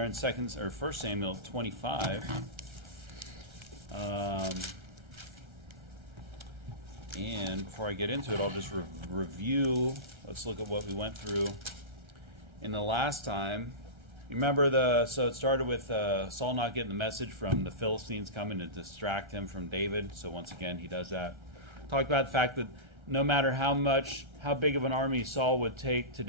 there in First Samuel 25. And before I get into it, I'll just review. Let's look at what we went through in the last time. You remember so it started with Saul not getting the message from the Philistines coming to distract him from David. So once again, he does that. Talked about the fact that no matter how big of an army Saul would take to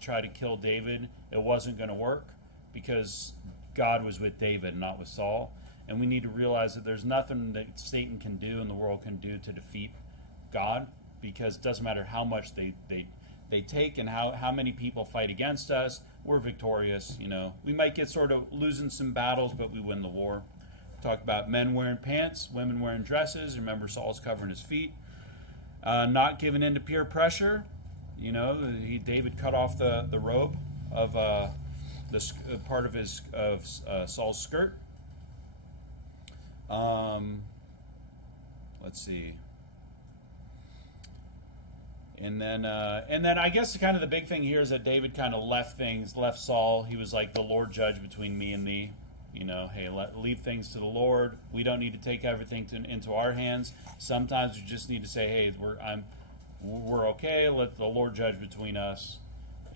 try to kill David, it wasn't going to work because God was with David, not with Saul. And we need to realize that there's nothing that Satan can do and the world can do to defeat God, because it doesn't matter how much they take and how many people fight against us. We're victorious. We might get sort of losing some battles, but we win the war. Talked about men wearing pants, women wearing dresses. Remember, Saul's covering his feet. Not giving in to peer pressure. David cut off the robe of part of Saul's skirt. Let's see. And then I guess kind of the big thing here is that David kind of left Saul. He was like, the Lord judge between me and thee. Hey, leave things to the Lord. We don't need to take everything into our hands. Sometimes we just need to say, hey, we're okay. Let the Lord judge between us.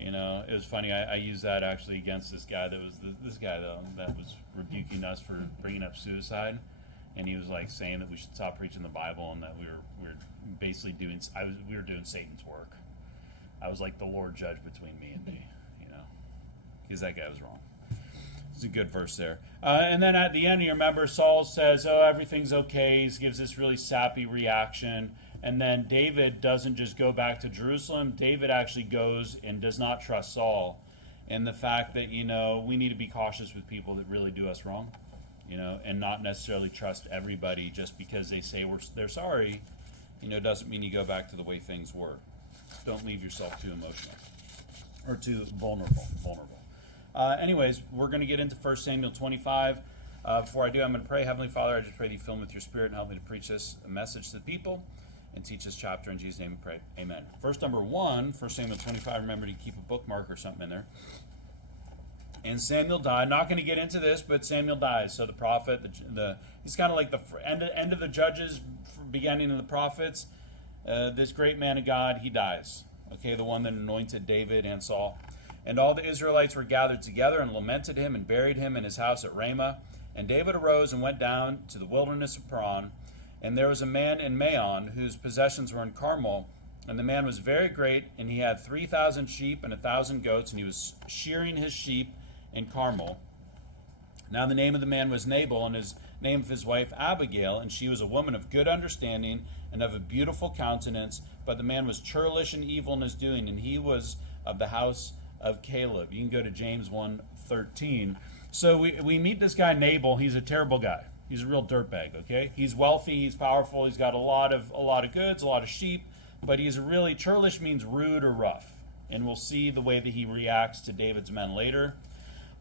It was funny. I used that actually against this guy that was rebuking us for bringing up suicide. And he was like saying that we should stop preaching the Bible and that we were basically doing Satan's work. I was like, the Lord judge between me and thee, because that guy was wrong. It's a good verse there. And then at the end, you remember Saul says, "Oh, everything's okay." He gives this really sappy reaction, and then David doesn't just go back to Jerusalem. David actually goes and does not trust Saul, and the fact that we need to be cautious with people that really do us wrong. And not necessarily trust everybody just because they say they're sorry, doesn't mean you go back to the way things were. Don't leave yourself too emotional or too vulnerable. Anyways, we're going to get into 1 Samuel 25. Before I do, I'm going to pray. Heavenly Father, I just pray that you fill me with your spirit and help me to preach this message to the people and teach this chapter. In Jesus' name we pray. Amen. Verse number 1, 1 Samuel 25. Remember to keep a bookmark or something in there. And Samuel died. Not going to get into this, but Samuel dies. So the prophet, he's kind of like the end of the judges, beginning of the prophets. This great man of God, he dies. Okay, the one that anointed David and Saul. And all the Israelites were gathered together and lamented him and buried him in his house at Ramah. And David arose and went down to the wilderness of Paran. And there was a man in Maon whose possessions were in Carmel. And the man was very great, and he had 3,000 sheep and 1,000 goats, and he was shearing his sheep in Carmel. Now the name of the man was Nabal, and his name of his wife Abigail, and she was a woman of good understanding and of a beautiful countenance, but the man was churlish and evil in his doing, and he was of the house of Caleb. You can go to James 1:13. So we meet this guy Nabal. He's a terrible guy. He's a real dirtbag, okay? He's wealthy, he's powerful, he's got a lot of goods, a lot of sheep, but he's really, churlish means rude or rough, and we'll see the way that he reacts to David's men later.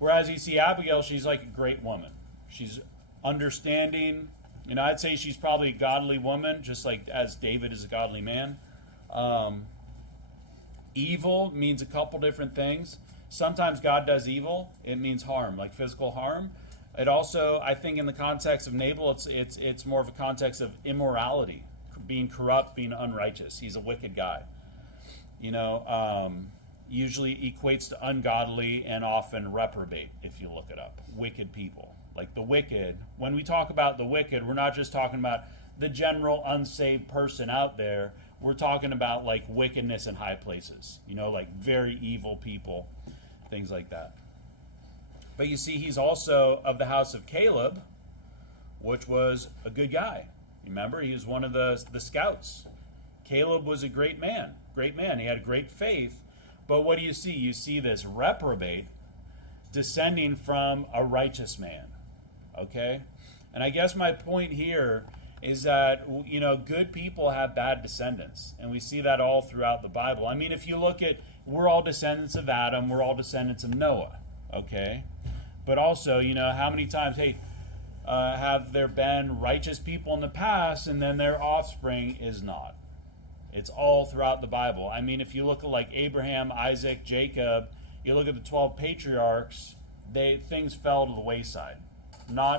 Whereas you see Abigail, she's like a great woman. She's understanding. I'd say she's probably a godly woman, just like as David is a godly man. Evil means a couple different things. Sometimes God does evil. It means harm, like physical harm. It also, I think in the context of Nabal, it's more of a context of immorality, being corrupt, being unrighteous. He's a wicked guy. Usually equates to ungodly and often reprobate, if you look it up. Wicked people. Like the wicked. When we talk about the wicked, we're not just talking about the general unsaved person out there. We're talking about like wickedness in high places. Like very evil people. Things like that. But you see, he's also of the house of Caleb, which was a good guy. Remember, he was one of the scouts. Caleb was a great man. He had great faith. But what do you see? You see this reprobate descending from a righteous man. Okay? And I guess my point here is that, good people have bad descendants. And we see that all throughout the Bible. I mean, if you look at, we're all descendants of Adam, we're all descendants of Noah. Okay? But also, how many times, have there been righteous people in the past and then their offspring is not? It's all throughout the Bible. I mean, if you look at like Abraham, Isaac, Jacob, you look at the 12 patriarchs, things fell to the wayside.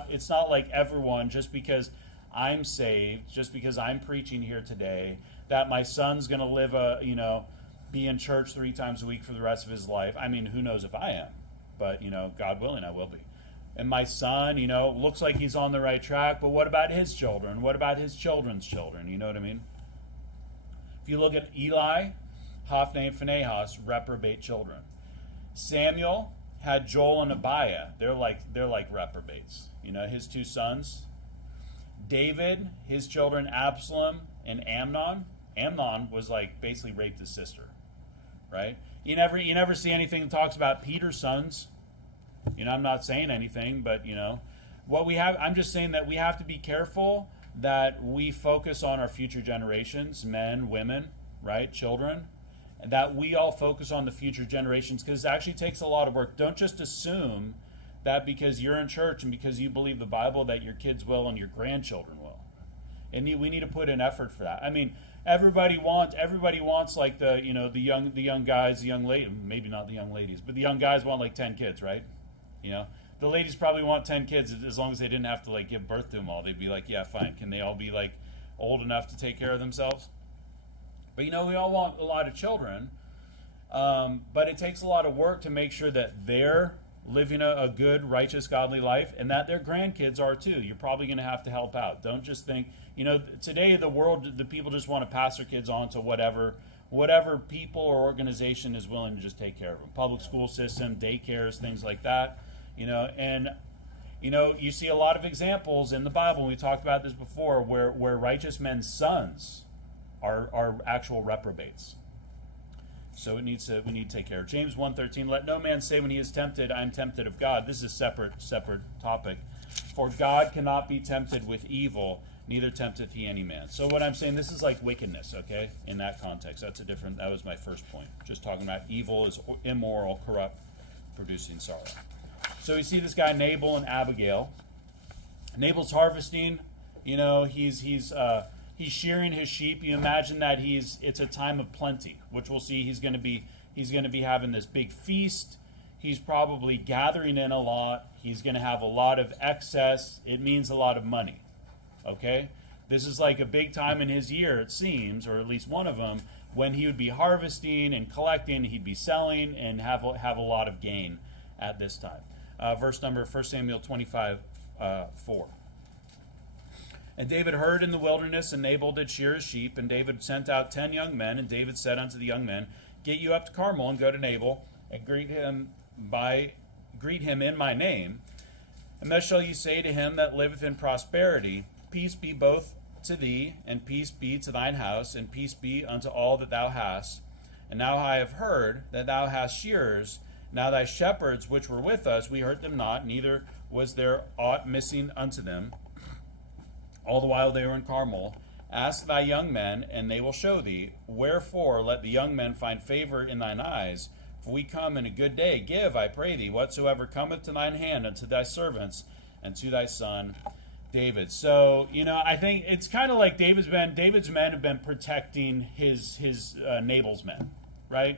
It's not like everyone, just because I'm saved, just because I'm preaching here today, that my son's going to live be in church 3 times a week for the rest of his life. I mean, who knows if I am, but God willing, I will be. And my son, looks like he's on the right track, but what about his children? What about his children's children? You know what I mean? If you look at Eli, Hophni and Phinehas, reprobate children. Samuel had Joel and Abiah. They're like reprobates. His 2 sons. David, his children Absalom and Amnon. Amnon was basically raped his sister, right? You never see anything that talks about Peter's sons. I'm not saying anything, but what we have. I'm just saying that we have to be careful that we focus on our future generations, men, women, right, children, and that we all focus on the future generations, because it actually takes a lot of work. Don't just assume that because you're in church and because you believe the Bible that your kids will and your grandchildren will. And we need to put in effort for that. I mean, everybody wants like the young guys, the young ladies, maybe not the young ladies, but the young guys want 10 kids, right? The ladies probably want 10 kids as long as they didn't have to give birth to them all. They'd be like, yeah, fine. Can they all be old enough to take care of themselves? But we all want a lot of children, but it takes a lot of work to make sure that they're living a good, righteous, godly life, and that their grandkids are too. You're probably going to have to help out. Don't just think, today the people just want to pass their kids on to whatever people or organization is willing to just take care of them. Public school system, daycares, things like that. You see a lot of examples in the Bible, and we talked about this before, where righteous men's sons are actual reprobates. So we need to take care. James 1:13, let no man say when he is tempted, I am tempted of God. This is a separate topic. For God cannot be tempted with evil, neither tempteth he any man. So what I'm saying, this is like wickedness, okay? In that context, that was my first point. Just talking about evil is immoral, corrupt, producing sorrow. So we see this guy Nabal and Abigail. Nabal's harvesting. He's shearing his sheep. You imagine that it's a time of plenty, which we'll see he's going to be having this big feast. He's probably gathering in a lot. He's going to have a lot of excess. It means a lot of money. Okay? This is like a big time in his year, it seems, or at least one of them, when he would be harvesting and collecting. He'd be selling and have a lot of gain at this time. Verse number 1 Samuel 25, 4. And David heard in the wilderness, and Nabal did shear his sheep, and David sent out 10 young men, and David said unto the young men, get you up to Carmel, and go to Nabal, and greet him in my name. And thus shall you say to him that liveth in prosperity, peace be both to thee, and peace be to thine house, and peace be unto all that thou hast. And now I have heard that thou hast shearers. Now thy shepherds which were with us, we hurt them not, neither was there aught missing unto them. All the while they were in Carmel. Ask thy young men, and they will show thee. Wherefore let the young men find favor in thine eyes. For we come in a good day. Give, I pray thee, whatsoever cometh to thine hand unto thy servants, and to thy son David. So, I think it's kind of like David's men have been protecting his Nabal's men, right?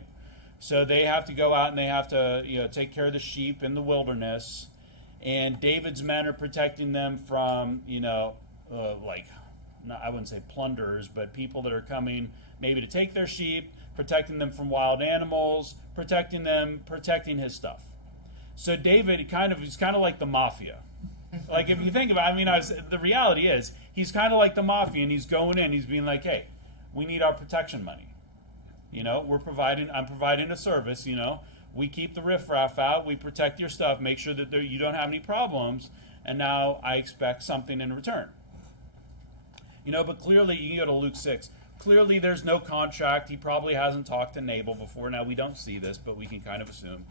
So they have to go out and they have to take care of the sheep in the wilderness, and David's men are protecting them from I wouldn't say plunderers, but people that are coming maybe to take their sheep, protecting them from wild animals, protecting his stuff. So David is kind of like the mafia. Like if you think about it, the reality is he's kind of like the mafia, and he's going in, he's being like, hey, we need our protection money. I'm providing a service, we keep the riffraff out, we protect your stuff, make sure that you don't have any problems, and now I expect something in return. But clearly, you can go to Luke 6. Clearly, there's no contract. He probably hasn't talked to Nabal before. Now, we don't see this, but we can kind of assume.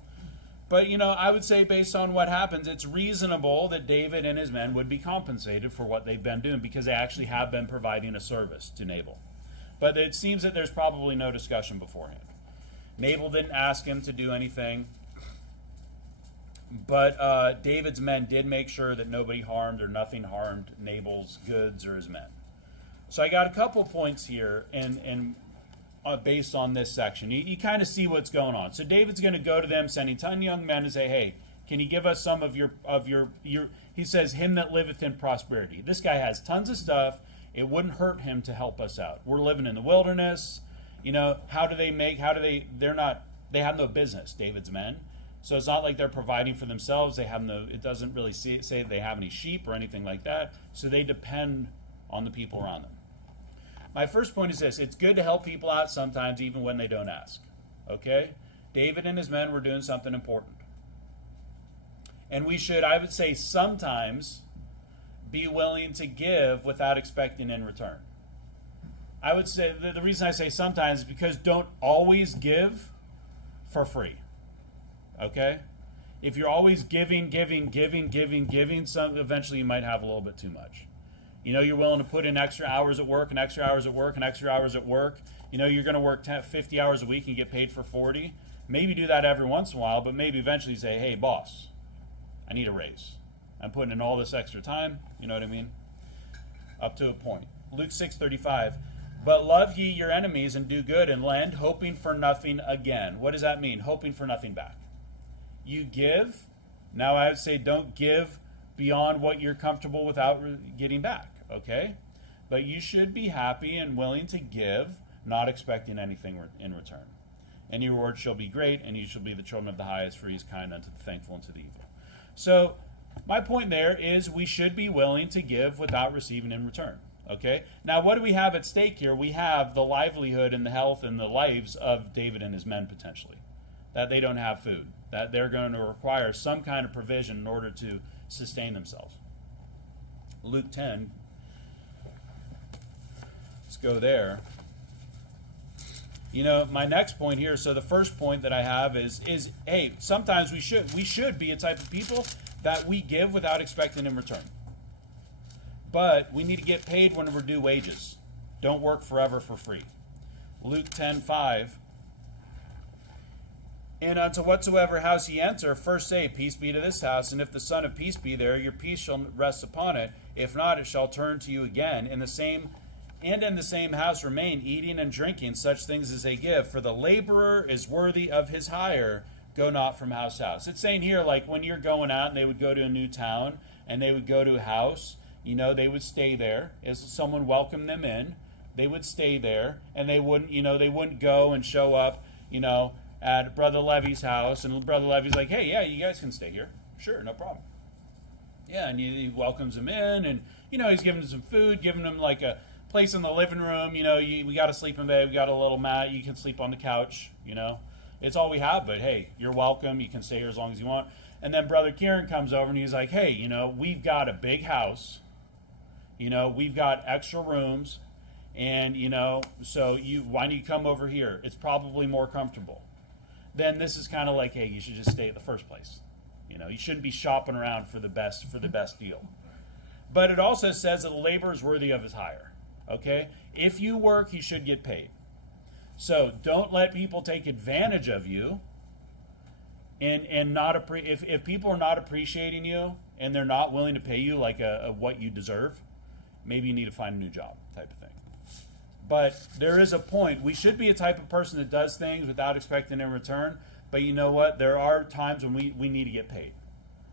But, I would say based on what happens, it's reasonable that David and his men would be compensated for what they've been doing, because they actually have been providing a service to Nabal. But it seems that there's probably no discussion beforehand. Nabal didn't ask him to do anything. But David's men did make sure that nobody harmed or nothing harmed Nabal's goods or his men. So I got a couple points here, and based on this section, you kind of see what's going on. So David's going to go to them, sending 10 young men, and say, hey, Can you give us some of your he says, him that liveth in prosperity. This guy has tons of stuff. It wouldn't hurt him to help us out. We're living in the wilderness. You know, they have no business, David's men. So it's not like they're providing for themselves. It doesnn't really say they have any sheep or anything like that. So they depend on the people around them. My first point is this: it's good to help people out sometimes, even when they don't ask. Okay? David and his men were doing something important. And we should, I would say, sometimes be willing to give without expecting in return. I would say, the reason I say sometimes is because don't always give for free. Okay? If you're always giving, eventually you might have a little bit too much. You know, you're willing to put in extra hours at work and extra hours at work and extra hours at work. You know, you're going to work 50 hours a week and get paid for 40. Maybe do that every once in a while, but maybe eventually say, hey, boss, I need a raise. I'm putting in all this extra time. You know what I mean? Up to a point. Luke 6:35. But love ye your enemies and do good and lend, hoping for nothing again. What does that mean? Hoping for nothing back. You give. Now I would say don't give beyond what you're comfortable without getting back. Okay? But you should be happy and willing to give, not expecting anything in return. And your reward shall be great, and you shall be the children of the highest, for he is kind unto the thankful and to the evil. So my point there is we should be willing to give without receiving in return. Okay? Now, what do we have at stake here? We have the livelihood and the health and the lives of David and his men, potentially. That they don't have food. That they're going to require some kind of provision in order to sustain themselves. Luke 10. Let's go there. You know, my next point here, so the first point that I have is hey, sometimes we should be a type of people that we give without expecting in return. But we need to get paid when we're due wages. Don't work forever for free. Luke 10:5. And unto whatsoever house ye enter, first say, peace be to this house, and if the Son of Peace be there, your peace shall rest upon it. If not, it shall turn to you again. In the same house remain, eating and drinking such things as they give, for the laborer is worthy of his hire. Go not from house to house. It's saying here, like when you're going out and they would go to a new town and they would go to a house, you know, they would stay there. As someone welcomed them in, they would stay there, and they wouldn't go and show up, you know, at Brother Levy's house, and Brother Levy's like, hey, yeah, you guys can stay here. Sure, no problem. Yeah, and he welcomes them in, and, you know, he's giving them some food, giving them like a place in the living room. You know, we got a sleeping bed, we got a little mat, you can sleep on the couch, you know. It's all we have, but hey, you're welcome. You can stay here as long as you want. And then Brother Kieran comes over and he's like, hey, you know, we've got a big house. You know, we've got extra rooms. And, you know, so why don't you come over here? It's probably more comfortable. Then this is kind of like, hey, you should just stay at the first place. You know, you shouldn't be shopping around for the best deal. But it also says that the laborer is worthy of his hire. Okay? If you work, you should get paid. So don't let people take advantage of you, and not if people are not appreciating you and they're not willing to pay you like a what you deserve, maybe you need to find a new job type of thing. But there is a point. We should be a type of person that does things without expecting in return. But you know what? There are times when we need to get paid.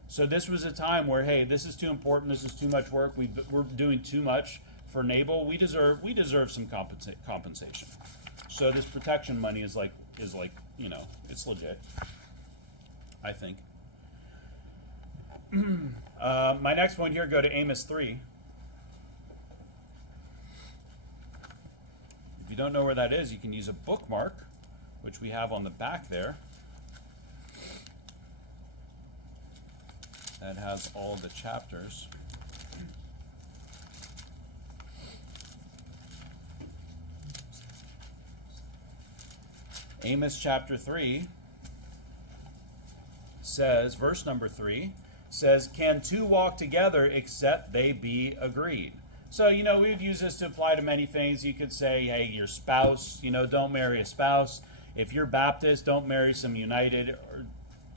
So this was a time where, hey, this is too important. This is too much work. We're doing too much for Nabal. We deserve some compensation. So this protection money is like, you know, it's legit, I think. My next point here, go to Amos 3. If you don't know where that is, you can use a bookmark, which we have on the back there. That has all of the chapters. Amos chapter 3 says, verse number 3 says, can two walk together except they be agreed? So, you know, we would use this to apply to many things. You could say, hey, your spouse, you know, don't marry a spouse. If you're Baptist, don't marry some United or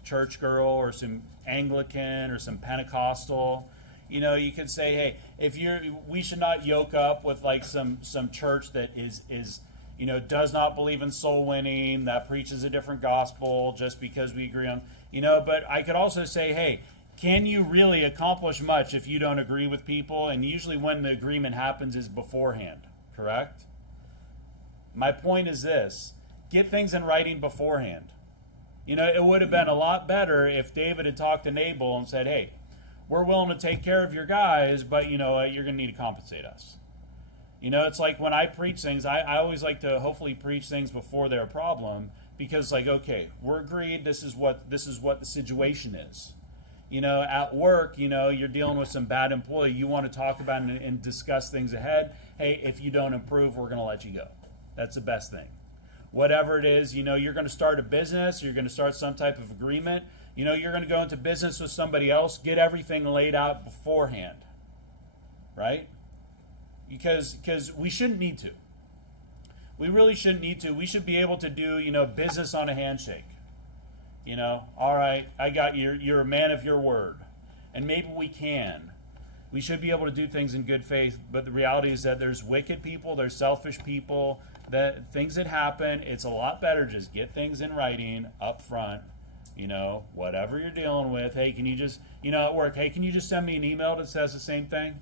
church girl or some Anglican or some Pentecostal. You know, you could say, hey, we should not yoke up with like some church that is does not believe in soul winning, that preaches a different gospel just because we agree on, but I could also say, hey, can you really accomplish much if you don't agree with people? And usually when the agreement happens is beforehand, correct? My point is this: get things in writing beforehand. It would have been a lot better if David had talked to Nabal and said, hey, we're willing to take care of your guys, but you're going to need to compensate us. It's like when I preach things, I always like to hopefully preach things before they're a problem, because okay, we're agreed, this is what the situation is. At work, you're dealing with some bad employee, you want to talk about it and discuss things ahead. Hey, if you don't improve, we're going to let you go. That's the best thing. Whatever it is, you're going to start a business, you're going to start some type of agreement, you're going to go into business with somebody else, get everything laid out beforehand, right? Because we shouldn't need to. We really shouldn't need to. We should be able to do, business on a handshake. All right, I got you. You're a man of your word. And maybe we can. We should be able to do things in good faith, but the reality is that there's wicked people, there's selfish people, that things that happen. It's a lot better just get things in writing up front. Whatever you're dealing with. Hey, can you just, at work, hey, can you just send me an email that says the same thing?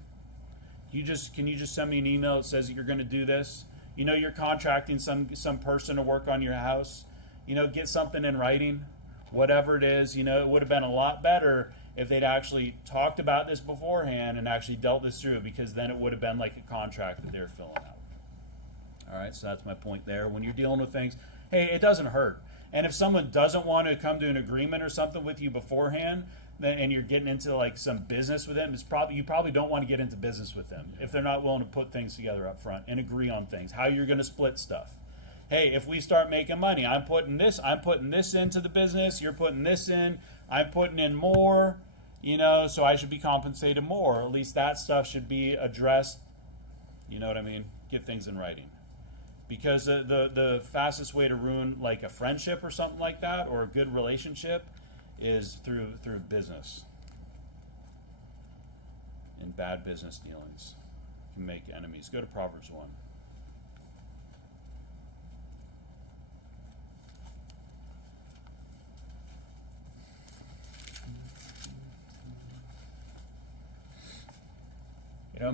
Can you just send me an email that says that you're going to do this? You're contracting some person to work on your house. Get something in writing. Whatever it is, it would have been a lot better if they'd actually talked about this beforehand and actually dealt this through, because then it would have been like a contract that they're filling out. All right, so that's my point there. When you're dealing with things, hey, it doesn't hurt. And if someone doesn't want to come to an agreement or something with you beforehand, and you're getting into like some business with them, you probably don't want to get into business with them if they're not willing to put things together up front and agree on things, how you're going to split stuff. Hey, if we start making money, I'm putting this into the business, you're putting this in, I'm putting in more, so I should be compensated more. Or at least that stuff should be addressed. You know what I mean? Get things in writing. Because the fastest way to ruin like a friendship or something like that, or a good relationship, is through business. And bad business dealings can make enemies. Go to Proverbs 1.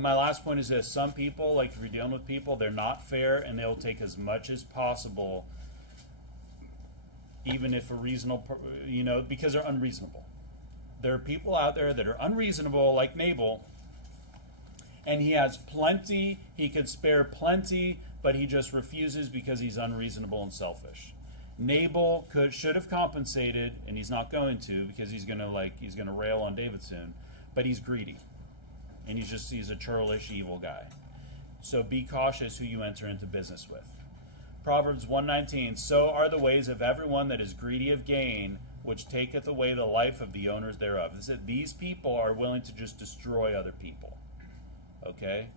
My last point is this: some people, like if you're dealing with people, they're not fair, and they'll take as much as possible, even if a reasonable, because they're unreasonable. There are people out there that are unreasonable, like Nabal, and he has plenty, he could spare plenty, but he just refuses because he's unreasonable and selfish. Nabal should have compensated, and he's not going to, because he's gonna rail on David soon, but he's greedy. And he's a churlish, evil guy. So be cautious who you enter into business with. Proverbs 1:19, so are the ways of everyone that is greedy of gain, which taketh away the life of the owners thereof. This is, these people are willing to just destroy other people. Okay?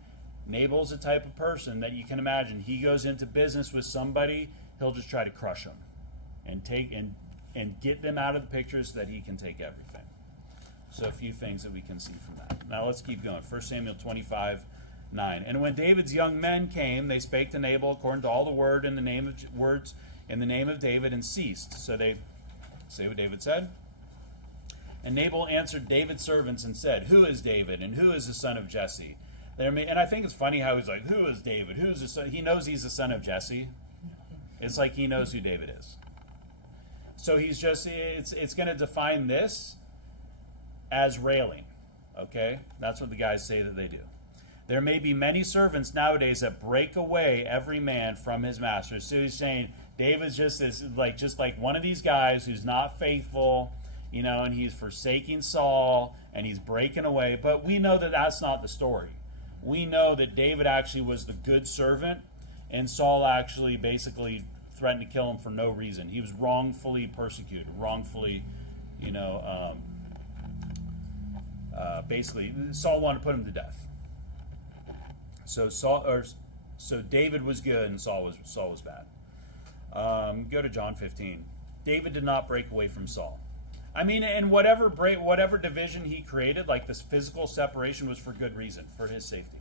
Nabal's the type of person that you can imagine. He goes into business with somebody, he'll just try to crush them and get them out of the picture so that he can take everything. So a few things that we can see from that. Now let's keep going. 1 Samuel 25:9. And when David's young men came, they spake to Nabal according to all the words in the name of David, and ceased. So they say what David said. And Nabal answered David's servants and said, who is David, and who is the son of Jesse? And I think it's funny how he's like, who is David? Who is the son? He knows he's the son of Jesse. It's like he knows who David is. So he's just, it's going to define this as railing, okay? That's what the guys say that they do. There may be many servants nowadays that break away every man from his master. So he's saying David's just like one of these guys who's not faithful, and he's forsaking Saul and he's breaking away. But we know that that's not the story. We know that David actually was the good servant, and Saul actually basically threatened to kill him for no reason. He was wrongfully persecuted, wrongfully, basically, Saul wanted to put him to death. So David was good and Saul was bad. Go to John 15. David did not break away from Saul. I mean, and whatever division he created, like this physical separation, was for good reason, for his safety.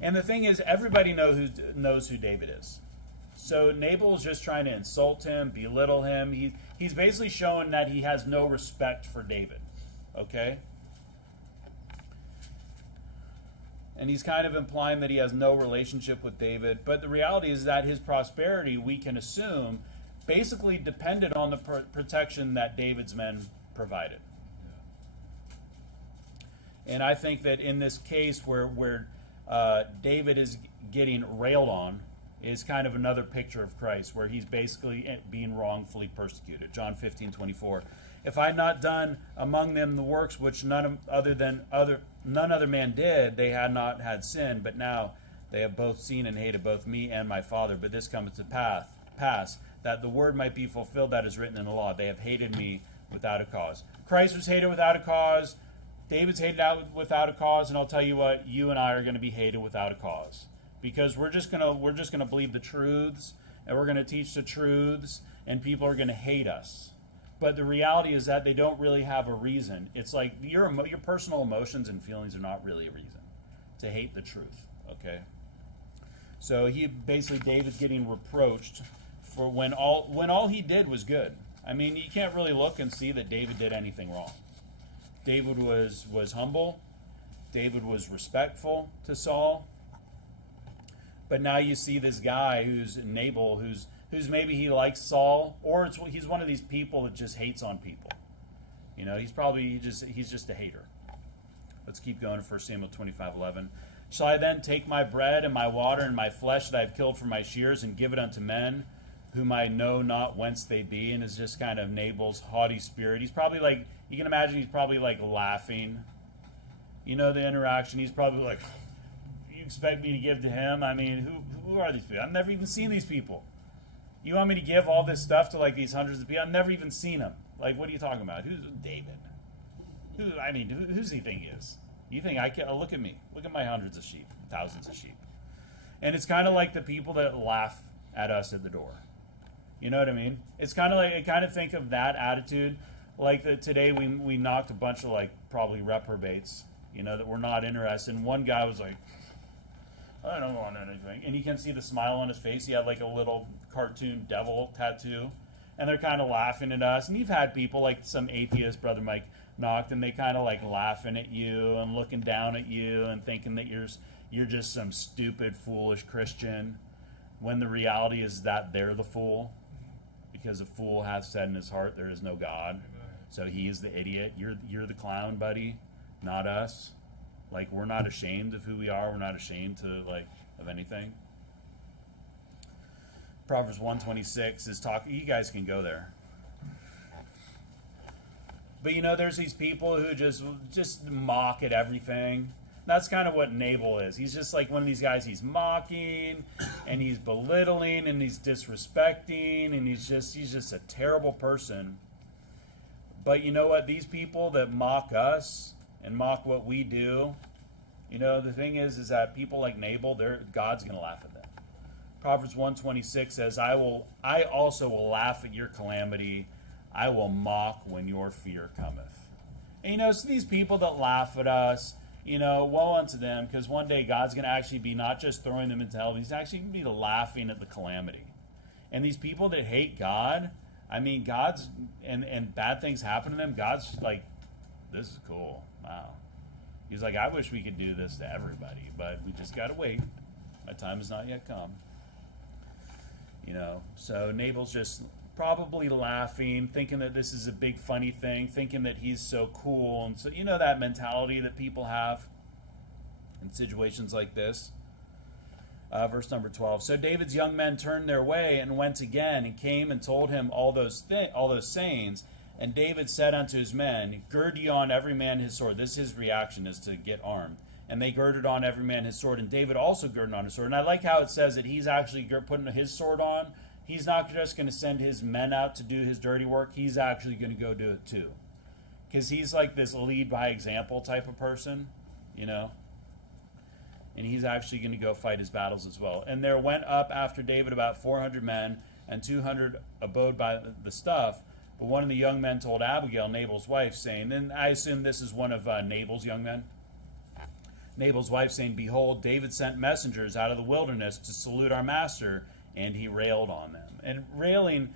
And the thing is, everybody knows who David is. So Nabal is just trying to insult him, belittle him. He's basically showing that he has no respect for David. Okay? And he's kind of implying that he has no relationship with David. But the reality is that his prosperity, we can assume, basically depended on the protection that David's men provided. And I think that in this case where David is getting railed on is kind of another picture of Christ, where he's basically being wrongfully persecuted. John 15:24. If I had not done among them the works which none other man did, they had not had sin. But now they have both seen and hated both me and my Father. But this cometh to pass, that the word might be fulfilled that is written in the law. They have hated me without a cause. Christ was hated without a cause. David's hated out without a cause. And I'll tell you what, you and I are going to be hated without a cause, because we're just gonna believe the truths, and we're gonna teach the truths, and people are gonna hate us. But the reality is that they don't really have a reason. It's like your personal emotions and feelings are not really a reason to hate the truth. Okay. So David's getting reproached for when all he did was good. I mean, you can't really look and see that David did anything wrong. David was humble. David was respectful to Saul. But now you see this guy who's Nabal, who's maybe he likes Saul, or he's one of these people that just hates on people. You know, he's just a hater. Let's keep going to 1 Samuel 25:11. Shall I then take my bread and my water and my flesh that I have killed for my shears and give it unto men whom I know not whence they be? And it's just kind of Nabal's haughty spirit. He's probably like, you can imagine he's probably like laughing. You know, the interaction, he's probably like, you expect me to give to him? I mean, who are these people? I've never even seen these people. You want me to give all this stuff to like these hundreds of people? I've never even seen them. Like, what are you talking about? Who's David? Who's he think he is? You think I can? Oh, look at me. Look at my hundreds of sheep, thousands of sheep. And it's kind of like the people that laugh at us at the door. You know what I mean? It's kind of like, I kind of think of that attitude. Like today we knocked a bunch of like probably reprobates, you know, that were not interested. And one guy was like, I don't want anything. And you can see the smile on his face. He had like a little cartoon devil tattoo. And they're kind of laughing at us. And you've had people like some atheist, Brother Mike, knocked, and they kind of like laughing at you and looking down at you and thinking that you're just some stupid, foolish Christian, when the reality is that they're the fool. Because a fool hath said in his heart, there is no God. So he is the idiot. You're the clown, buddy, not us. Like, we're not ashamed of who we are. We're not ashamed of anything. Proverbs 126 is talking. You guys can go there. But you know, there's these people who just mock at everything. That's kind of what Nabal is. He's just like one of these guys. He's mocking, and he's belittling, and he's disrespecting, and he's just a terrible person. But you know what? These people that mock us and mock what we do, you know, the thing is that people like Nabal, God's going to laugh at them. Proverbs 126 says, I also will laugh at your calamity. I will mock when your fear cometh. And you know, so these people that laugh at us, you know, woe unto them, because one day God's going to actually be not just throwing them into hell, but he's actually going to be laughing at the calamity. And these people that hate God, I mean, God's, and bad things happen to them, God's like, this is cool. Wow. He's like, I wish we could do this to everybody, but we just got to wait. My time has not yet come. You know, so Nabal's just probably laughing, thinking that this is a big funny thing, thinking that he's so cool. And so, you know, that mentality that people have in situations like this. Verse number 12. So David's young men turned their way and went again and came and told him all those sayings. And David said unto his men, gird ye on every man his sword. This is his reaction, is to get armed. And they girded on every man his sword. And David also girded on his sword. And I like how it says that he's actually putting his sword on. He's not just going to send his men out to do his dirty work. He's actually going to go do it too. Because he's like this lead by example type of person, you know. And he's actually going to go fight his battles as well. And there went up after David about 400 men, and 200 abode by the stuff. But one of the young men told Abigail, Nabal's wife, saying, and I assume this is one of Nabal's young men. Nabal's wife, saying, "Behold, David sent messengers out of the wilderness to salute our master," and he railed on them. And railing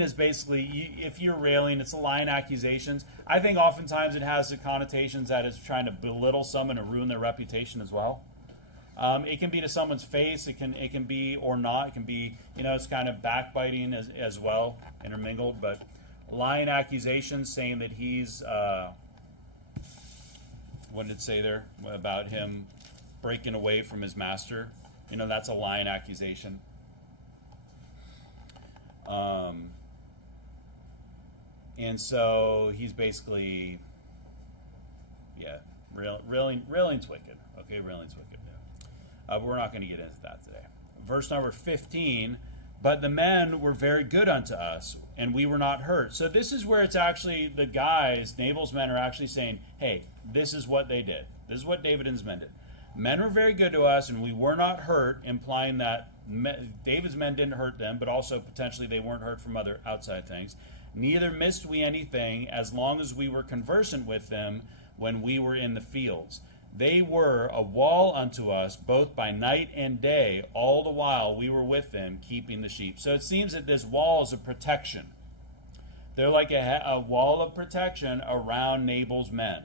is basically, if you're railing, it's a lying accusations. I think oftentimes it has the connotations that it's trying to belittle someone and ruin their reputation as well. It can be to someone's face. It can be or not. It can be, it's kind of backbiting as well, intermingled. But lying accusations, saying that he's, what did it say there about him breaking away from his master? That's a lying accusation. And so he's basically, railing's wicked. Okay, railing's wicked. But we're not going to get into that today. Verse number 15, but the men were very good unto us, and we were not hurt. So this is where it's actually the guys, Nabal's men, are actually saying, hey, this is what they did. This is what David and his men did. Men were very good to us, and we were not hurt, implying that David's men didn't hurt them, but also potentially they weren't hurt from other outside things. Neither missed we anything, as long as we were conversant with them when we were in the fields. They were a wall unto us, both by night and day, all the while we were with them, keeping the sheep. So it seems that this wall is a protection. They're like a wall of protection around Nabal's men,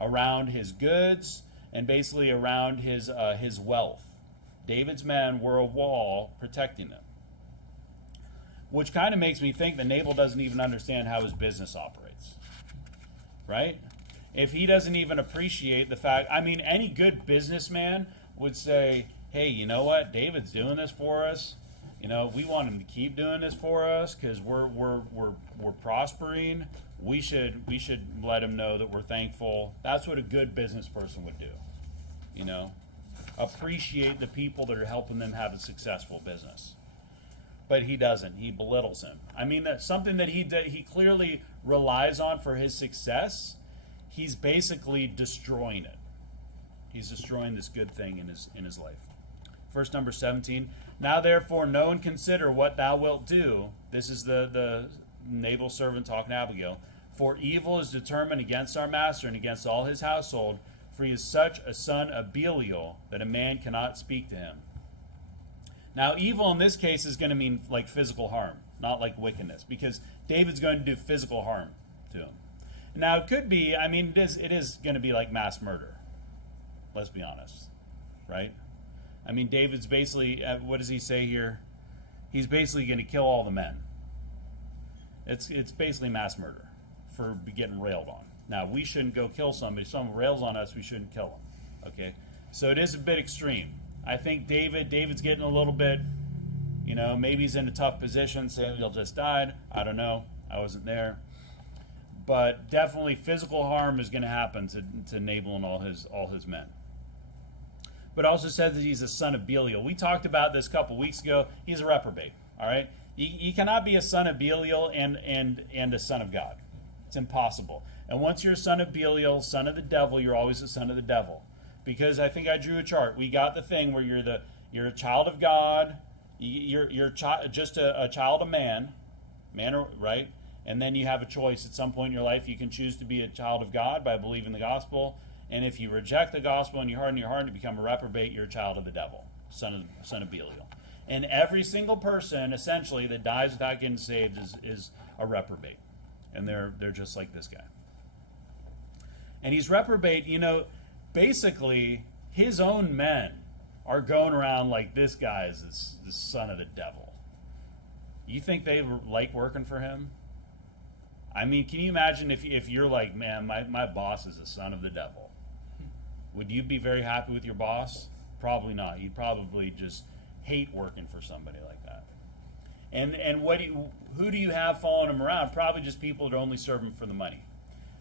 around his goods, and basically around his wealth. David's men were a wall protecting them. Which kind of makes me think that Nabal doesn't even understand how his business operates. Right? If he doesn't even appreciate the fact, any good businessman would say, hey, you know what? David's doing this for us. We want him to keep doing this for us because we're prospering. We should let him know that we're thankful. That's what a good business person would do. Appreciate the people that are helping them have a successful business. But he doesn't. He belittles him. That's something that he clearly relies on for his success. He's basically destroying it. He's destroying this good thing in his life. Verse number 17. Now therefore know and consider what thou wilt do. This is the Nabal servant talking to Abigail. For evil is determined against our master and against all his household, for he is such a son of Belial that a man cannot speak to him. Now evil in this case is going to mean like physical harm, not like wickedness, because David's going to do physical harm to him. Now, it could be, it is going to be like mass murder. Let's be honest. Right? David's basically, what does he say here? He's basically going to kill all the men. It's basically mass murder for getting railed on. Now, we shouldn't go kill somebody. If someone rails on us, we shouldn't kill them. Okay? So it is a bit extreme. I think David's getting a little bit, maybe he's in a tough position. Samuel just died. I don't know. I wasn't there. But definitely physical harm is going to happen to Nabal and all his men. But also says that he's a son of Belial. We talked about this a couple weeks ago. He's a reprobate. All right, you cannot be a son of Belial and a son of God. It's impossible. And once you're a son of Belial, son of the devil, you're always a son of the devil. Because I think I drew a chart. We got the thing where you're a child of God. You're just a child of man, right? And then you have a choice at some point in your life. You can choose to be a child of God by believing the gospel. And if you reject the gospel and you harden your heart to become a reprobate, you're a child of the devil, son of Belial. And every single person, essentially, that dies without getting saved is a reprobate. And they're just like this guy. And he's reprobate, basically, his own men are going around like this guy is the son of the devil. You think they like working for him? Can you imagine if you're like, man, my boss is a son of the devil? Would you be very happy with your boss? Probably not. You'd probably just hate working for somebody like that. And who do you have following him around? Probably just people that only serve him for the money.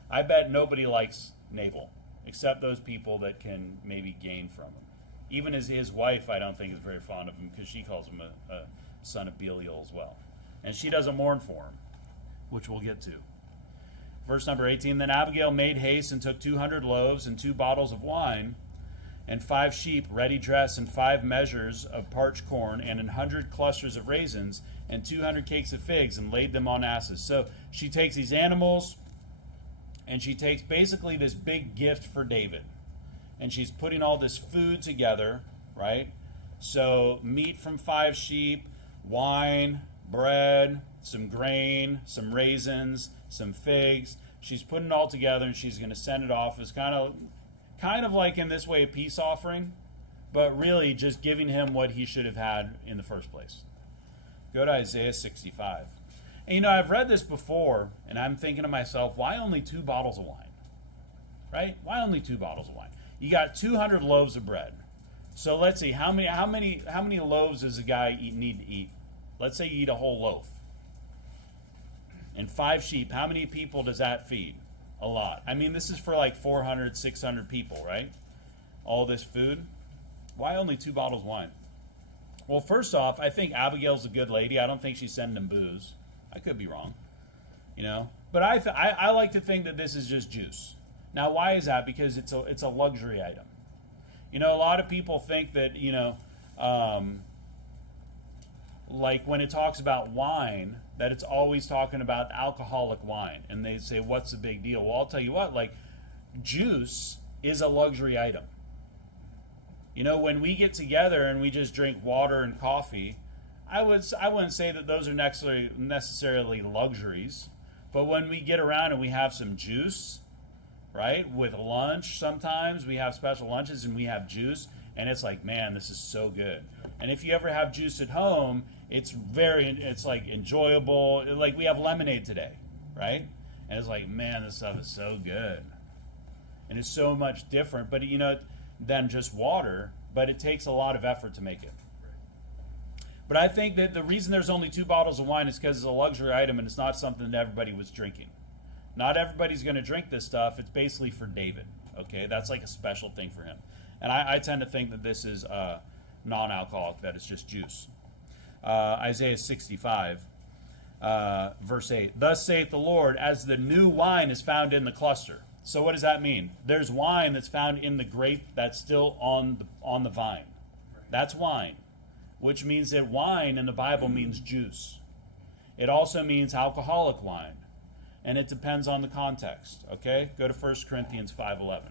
I bet nobody likes Nabal, except those people that can maybe gain from him. Even his wife, I don't think, is very fond of him because she calls him a son of Belial as well. And she doesn't mourn for him, which we'll get to. Verse number 18, then Abigail made haste and took 200 loaves and 2 bottles of wine and 5 sheep ready dressed and 5 measures of parched corn and 100 clusters of raisins and 200 cakes of figs and laid them on asses. So she takes these animals and she takes basically this big gift for David. and she's putting all this food together, right? So meat from 5 sheep, wine, bread, some grain, some raisins, some figs. She's putting it all together, and she's going to send it off as kind of like in this way a peace offering, but really just giving him what he should have had in the first place. Go to Isaiah 65. And I've read this before, and I'm thinking to myself, why only 2 bottles of wine? Right? Why only 2 bottles of wine? You got 200 loaves of bread. So let's see, how many loaves does a guy need to eat? Let's say you eat a whole loaf. And 5 sheep, how many people does that feed? A lot. I mean, this is for like 400, 600 people, right? All this food. Why only 2 bottles of wine? Well, first off, I think Abigail's a good lady. I don't think she's sending him booze. I could be wrong, But I like to think that this is just juice. Now, why is that? Because it's a luxury item. A lot of people think that, like when it talks about wine, that it's always talking about alcoholic wine. And they say, what's the big deal? Well, I'll tell you what, like juice is a luxury item. When we get together and we just drink water and coffee, I wouldn't say that those are necessarily luxuries. But when we get around and we have some juice, right? With lunch, sometimes we have special lunches and we have juice, and it's like, man, this is so good. And if you ever have juice at home, it's like enjoyable. Like we have lemonade today, right? And it's like, man, this stuff is so good. And it's so much different, but than just water, but it takes a lot of effort to make it. But I think that the reason there's only 2 bottles of wine is because it's a luxury item and it's not something that everybody was drinking. Not everybody's going to drink this stuff. It's basically for David. Okay, that's like a special thing for him. And I tend to think that this is non-alcoholic, that it's just juice. Isaiah 65, verse 8. Thus saith the Lord, as the new wine is found in the cluster. So what does that mean? There's wine that's found in the grape that's still on the vine. That's wine, which means that wine in the Bible means juice. It also means alcoholic wine. And it depends on the context, okay? Go to 1 Corinthians 5:11.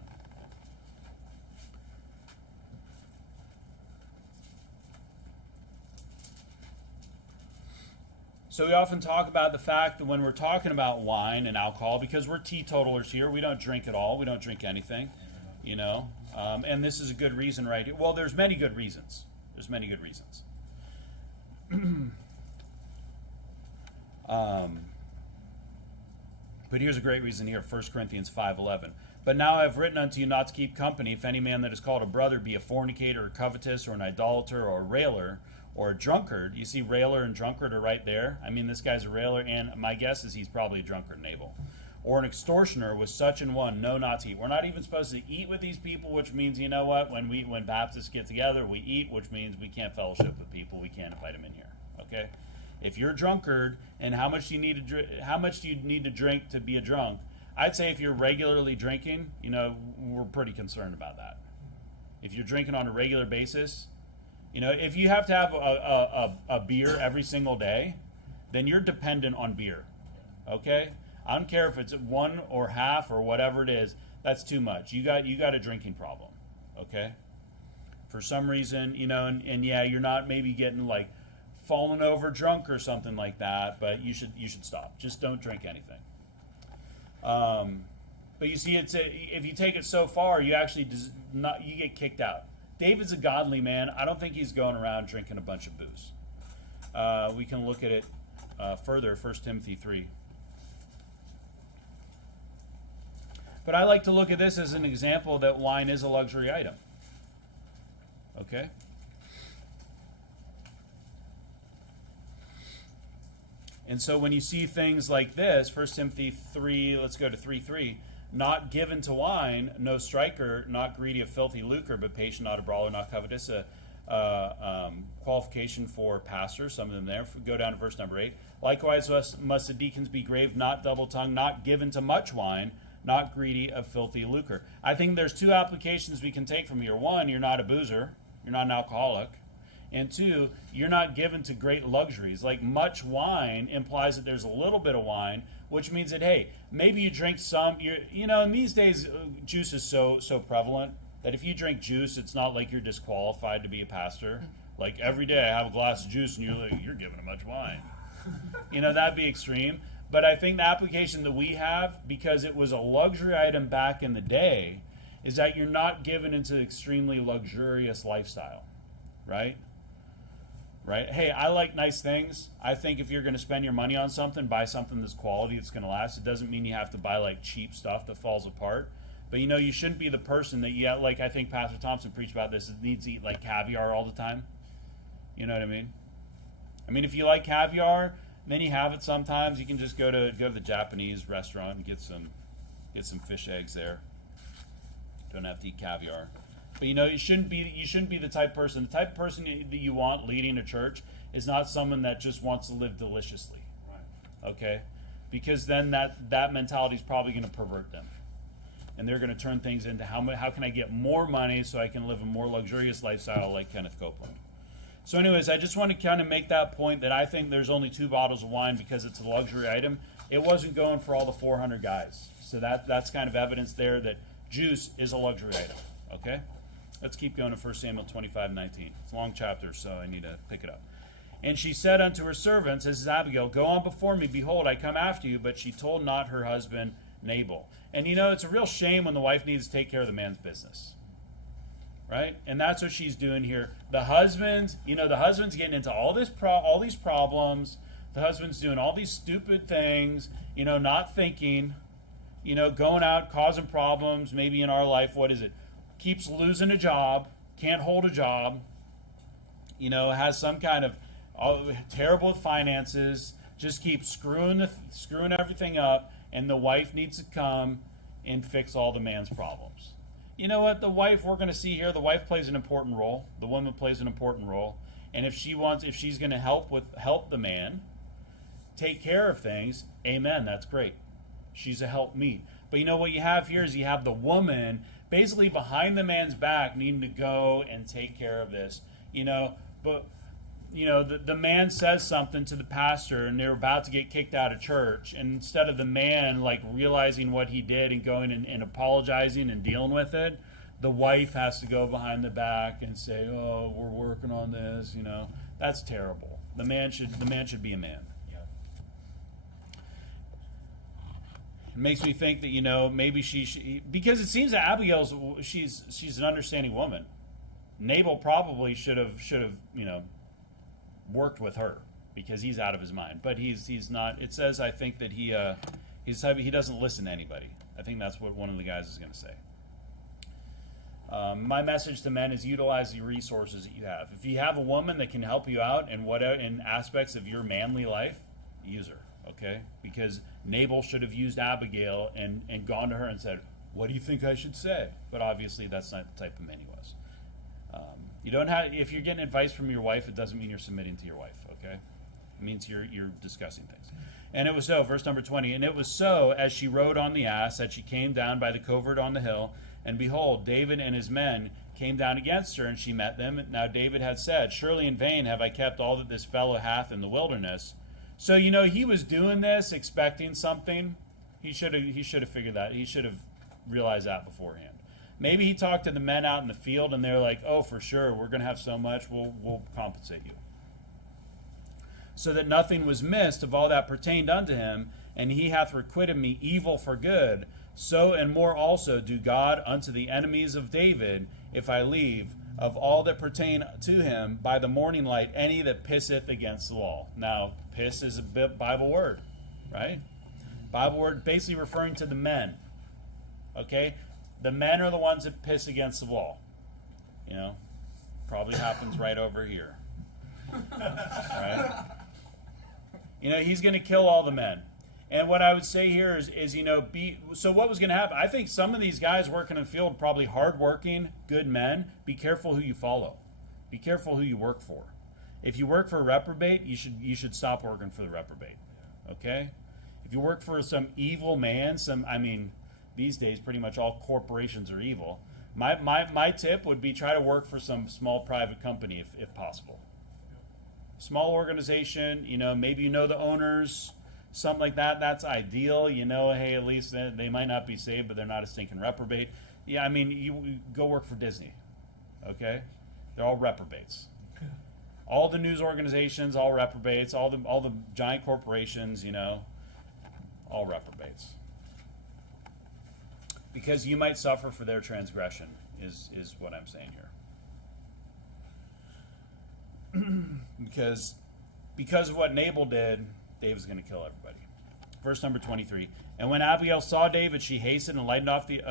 So we often talk about the fact that when we're talking about wine and alcohol, because we're teetotalers here, we don't drink at all, we don't drink anything, and this is a good reason right here. Well, there's many good reasons. But here's a great reason here, 1 Corinthians 5:11. But now I have written unto you not to keep company, if any man that is called a brother be a fornicator, or covetous, or an idolater, or a railer, or a drunkard. You see railer and drunkard are right there. I mean, this guy's a railer, and my guess is he's probably a drunkard, Nabal. Or an extortioner, with such an one, no, not to eat. We're not even supposed to eat with these people, which means, you know what, when Baptists get together, we eat, which means we can't fellowship with people. We can't invite them in here, okay? If you're a drunkard, and how much do you need to drink to be a drunk? I'd say if you're regularly drinking, we're pretty concerned about that. If you're drinking on a regular basis, if you have to have a beer every single day, then you're dependent on beer. Okay? I don't care if it's 1 or half or whatever it is. That's too much. You got a drinking problem. Okay? For some reason, and yeah, you're not maybe getting like fallen over drunk or something like that, but you should stop. Just don't drink anything. But you see, if you take it so far, you actually you get kicked out. David's a godly man. I don't think he's going around drinking a bunch of booze. We can look at it further, 1 Timothy 3. But I like to look at this as an example that wine is a luxury item. Okay? And so when you see things like this, 1 Timothy 3, let's go to 3:3, not given to wine, no striker, not greedy of filthy lucre, but patient, not a brawler, not covetous, qualification for pastors, some of them there. Go down to verse number 8. Likewise must the deacons be grave, not double-tongued, not given to much wine, not greedy of filthy lucre. I think there's 2 applications we can take from here. 1, you're not a boozer, you're not an alcoholic. And 2, you're not given to great luxuries. Like much wine implies that there's a little bit of wine, which means that, hey, maybe you drink some. In these days, juice is so prevalent. That if you drink juice, it's not like you're disqualified to be a pastor. Like every day I have a glass of juice and you're giving much wine. That'd be extreme. But I think the application that we have, because it was a luxury item back in the day, is that you're not given into an extremely luxurious lifestyle, right? Right? Hey, I like nice things. I think if you're going to spend your money on something, buy something that's quality, that's going to last. It doesn't mean you have to buy like cheap stuff that falls apart. But you shouldn't be the person that like I think Pastor Thompson preached about this, that needs to eat like caviar all the time. You know what I mean? I mean, if you like caviar, then you have it sometimes. You can just go to the Japanese restaurant and get some fish eggs there. Don't have to eat caviar. But you shouldn't be the type of person. The type of person that you want leading a church is not someone that just wants to live deliciously. Right. Okay? Because then that mentality is probably going to pervert them. And they're going to turn things into how can I get more money so I can live a more luxurious lifestyle like Kenneth Copeland. So anyways, I just want to kind of make that point that I think there's only 2 bottles of wine because it's a luxury item. It wasn't going for all the 400 guys. So that's kind of evidence there that juice is a luxury item. Okay? Let's keep going to 1 Samuel 25:19. It's a long chapter, so I need to pick it up. And she said unto her servants, this is Abigail, go on before me, behold, I come after you. But she told not her husband Nabal. And it's a real shame when the wife needs to take care of the man's business. Right? And that's what she's doing here. The husband's getting into all these problems. The husband's doing all these stupid things, not thinking, going out, causing problems. Maybe in our life, what is it? Keeps losing a job, can't hold a job, has some kind of terrible with finances, just keeps screwing everything up, and the wife needs to come and fix all the man's problems. You know what? The wife, we're going to see here, the wife plays an important role. The woman plays an important role. And if she's going to help the man take care of things, amen, that's great. She's a helpmeet. But what you have here is you have the woman basically behind the man's back needing to go and take care of this. But the man says something to the pastor and they're about to get kicked out of church, and instead of the man like realizing what he did and going and apologizing and dealing with it, the wife has to go behind the back and say, oh, we're working on this. That's terrible. The man should be a man. Yeah. It makes me think that maybe she because it seems that Abigail's she's an understanding woman. Nabal probably should have worked with her because he's out of his mind, but he's not. It says, I think, that he doesn't listen to anybody. I think that's what one of the guys is going to say. My message to men is utilize the resources that you have. If you have a woman that can help you out in aspects of your manly life, use her. Okay, because Nabal should have used Abigail and gone to her and said, what do you think I should say? But obviously that's not the type of man he was. You don't have. If you're getting advice from your wife, it doesn't mean you're submitting to your wife. Okay, it means you're discussing things. And it was so, verse number 20. And it was so, as she rode on the ass, that she came down by the covert on the hill. And behold, David and his men came down against her, and she met them. Now David had said, surely in vain have I kept all that this fellow hath in the wilderness. So he was doing this expecting something. He should have figured that. He should have realized that beforehand. Maybe he talked to the men out in the field, and they're like, oh, for sure, we're going to have so much, we'll compensate you. So that nothing was missed of all that pertained unto him, and he hath requited me evil for good. So and more also do God unto the enemies of David, if I leave, of all that pertain to him by the morning light, any that pisseth against the law. Now, piss is a Bible word, right? Bible word basically referring to the men. Okay? The men are the ones that piss against the wall. Probably happens right over here. Right? He's going to kill all the men. And what I would say here is so what was going to happen? I think some of these guys working in the field, probably hardworking, good men. Be careful who you follow. Be careful who you work for. If you work for a reprobate, you should stop working for the reprobate. Okay? If you work for some evil man, these days, pretty much all corporations are evil. My tip would be try to work for some small private company if possible. Small organization, maybe the owners, something like that. That's ideal. Hey, at least they might not be saved, but they're not a stinking reprobate. Yeah, I mean, you go work for Disney, okay? They're all reprobates. All the news organizations, all reprobates. All the giant corporations, all reprobates. Because you might suffer for their transgression, is what I'm saying here. because of what Nabal did, David's going to kill everybody. Verse number 23. And when Abigail saw David, she hastened and lightened off the...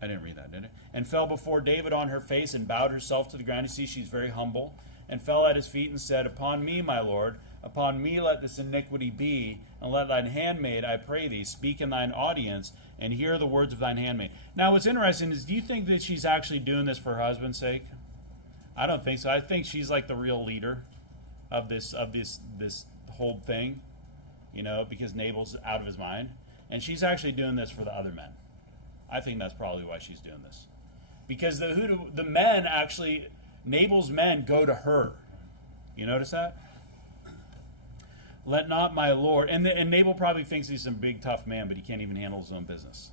I didn't read that, did I? And fell before David on her face and bowed herself to the ground. You see, she's very humble. And fell at his feet and said, Upon me, my Lord, upon me let this iniquity be, and let thine handmaid, I pray thee, speak in thine audience, and hear the words of thine handmaid. Now, what's interesting is, do you think that she's actually doing this for her husband's sake? I don't think so. I think she's like the real leader of this whole thing, because Nabal's out of his mind. And she's actually doing this for the other men. I think that's probably why she's doing this. Because the men actually, Nabal's men go to her. You notice that? Let not my Lord, and Nabal probably thinks he's some big tough man, but he can't even handle his own business.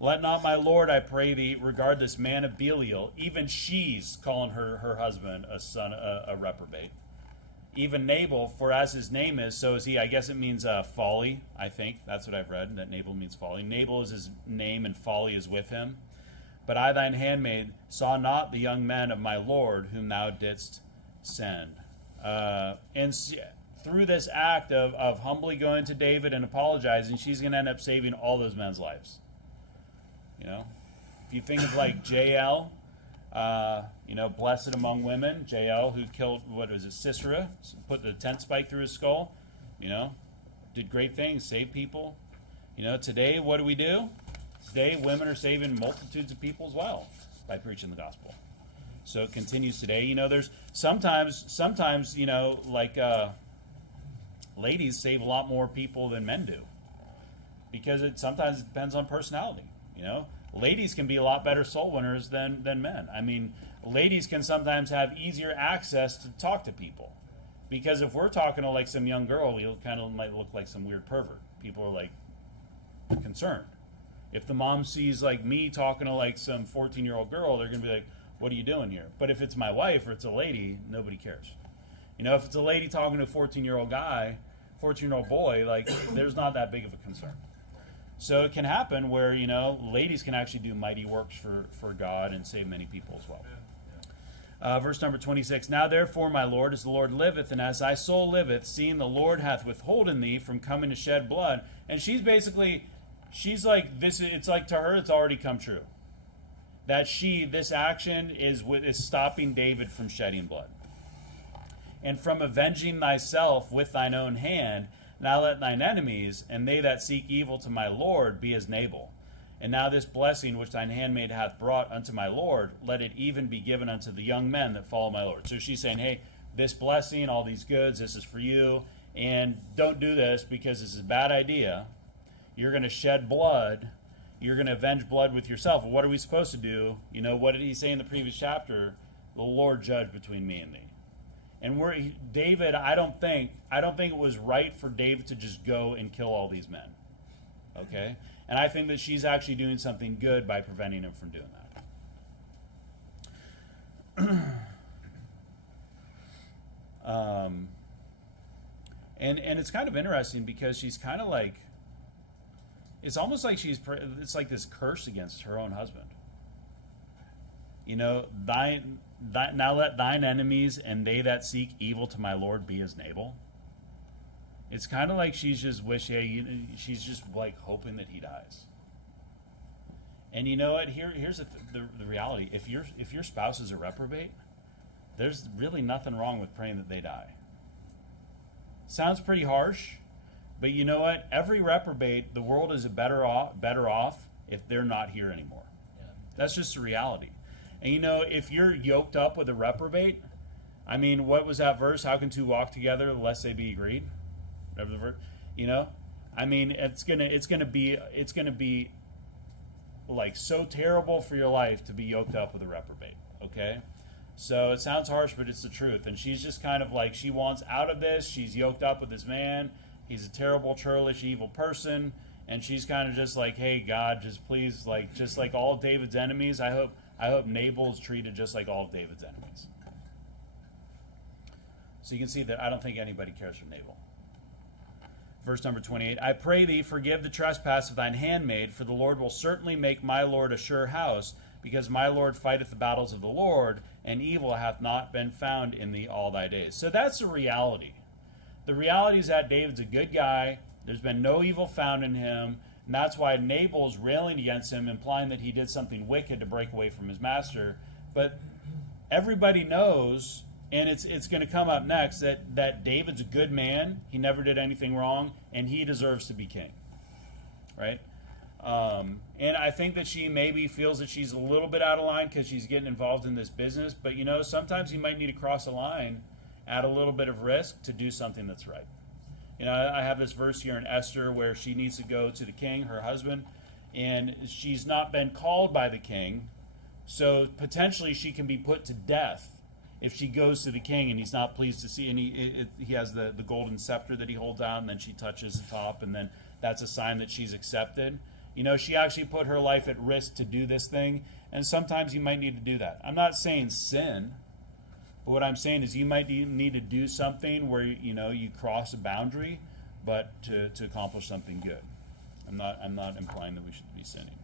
Let not my Lord, I pray thee, regard this man of Belial. Even she's calling her husband a reprobate. Even Nabal, for as his name is, so is he. I guess it means folly, I think. That's what I've read, that Nabal means folly. Nabal is his name, and folly is with him. But I, thine handmaid, saw not the young men of my Lord, whom thou didst send. Through this act of humbly going to David and apologizing, she's going to end up saving all those men's lives. If you think of like Jael, blessed among women, Jael, who killed, Sisera, put the tent spike through his skull, did great things, saved people. Today, what do? Today, women are saving multitudes of people as well by preaching the gospel. So it continues today. There's sometimes, ladies save a lot more people than men do, because it sometimes depends on personality. Ladies can be a lot better soul winners than men. I mean, ladies can sometimes have easier access to talk to people, because if we're talking to like some young girl, we kind of might look like some weird pervert. People are like concerned. If the mom sees like me talking to like some 14-year-old girl, they're gonna be like, "What are you doing here?" But if it's my wife or it's a lady, nobody cares. If it's a lady talking to a 14-year-old guy, 14-year-old boy, like there's not that big of a concern. So it can happen where, ladies can actually do mighty works for God and save many people as well. Verse number 26, Now therefore, my Lord, as the Lord liveth, and as thy soul liveth, seeing the Lord hath withholden thee from coming to shed blood. And she's like, it's like to her, it's already come true. That this action is stopping David from shedding blood. And from avenging thyself with thine own hand, now let thine enemies, and they that seek evil to my Lord, be as Nabal. And now this blessing which thine handmaid hath brought unto my Lord, let it even be given unto the young men that follow my Lord. So she's saying, hey, this blessing, all these goods, this is for you, and don't do this because this is a bad idea. You're going to shed blood. You're going to avenge blood with yourself. Well, what are we supposed to do? What did he say in the previous chapter? The Lord judge between me and thee. And David, I don't think it was right for David to just go and kill all these men. Okay? And I think that she's actually doing something good by preventing him from doing that. And it's kind of interesting because she's kind of like, it's almost like it's like this curse against her own husband. Now let thine enemies and they that seek evil to my Lord be as Nabal. It's kind of like she's just she's just like hoping that he dies. And you know what? Here's the reality. If your spouse is a reprobate, there's really nothing wrong with praying that they die. Sounds pretty harsh, but you know what? Every reprobate, the world is better off if they're not here anymore. Yeah. That's just the reality. And if you're yoked up with a reprobate, I mean, what was that verse? How can two walk together unless they be agreed? Whatever the verse, I mean, it's gonna be like so terrible for your life to be yoked up with a reprobate. Okay, so it sounds harsh, but it's the truth. And she's just kind of like, she wants out of this. She's yoked up with this man. He's a terrible, churlish, evil person, And she's kind of just like, hey, God, just please, like, just like all of David's enemies, I hope Nabal's treated just like all of David's enemies. So you can see that I don't think anybody cares for Nabal. Verse number 28, I pray thee, forgive the trespass of thine handmaid, for the Lord will certainly make my Lord a sure house, because my Lord fighteth the battles of the Lord, and evil hath not been found in thee all thy days. So that's the reality. The reality is that David's a good guy. There's been no evil found in him, and that's why Nabal's railing against him, implying that he did something wicked to break away from his master. But everybody knows, and it's going to come up next, that David's a good man. He never did anything wrong, and he deserves to be king. Right? And I think that she maybe feels that she's a little bit out of line because she's getting involved in this business. But, sometimes you might need to cross a line at a little bit of risk to do something that's right. I have this verse here in Esther where she needs to go to the king, her husband, and she's not been called by the king. So potentially she can be put to death if she goes to the king and he's not pleased to see. And he has the golden scepter that he holds out, and then she touches the top, and then that's a sign that she's accepted. She actually put her life at risk to do this thing, and sometimes you might need to do that. I'm not saying sin, but what I'm saying is you might need to do something where you cross a boundary, but to accomplish something good. I'm not implying that we should be sinning.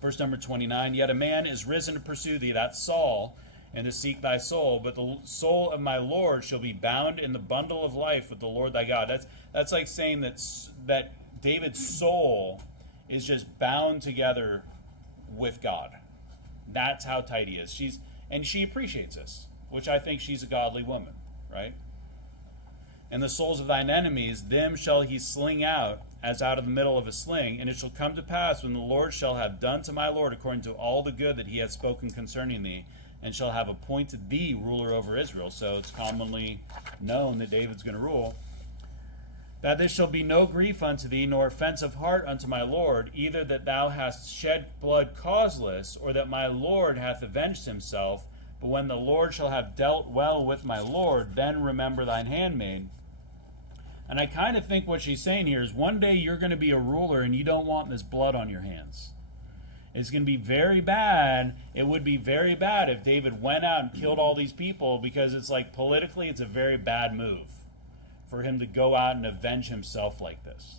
Verse number 29, yet a man is risen to pursue thee, that's Saul, and to seek thy soul, but the soul of my Lord shall be bound in the bundle of life with the Lord thy God. That's like saying that David's soul is just bound together with God. That's how tight he is. She appreciates this, which I think she's a godly woman, right? And the souls of thine enemies, them shall he sling out, as out of the middle of a sling. And it shall come to pass, when the Lord shall have done to my Lord according to all the good that he hath spoken concerning thee, and shall have appointed thee ruler over Israel. So it's commonly known that David's going to rule. That there shall be no grief unto thee, nor offense of heart unto my Lord, either that thou hast shed blood causeless, or that my Lord hath avenged himself. But when the Lord shall have dealt well with my Lord, then remember thine handmaid. And I kind of think what she's saying here is one day you're going to be a ruler and you don't want this blood on your hands. It's going to be very bad. It would be very bad if David went out and killed all these people, because it's like politically it's a very bad move for him to go out and avenge himself like this.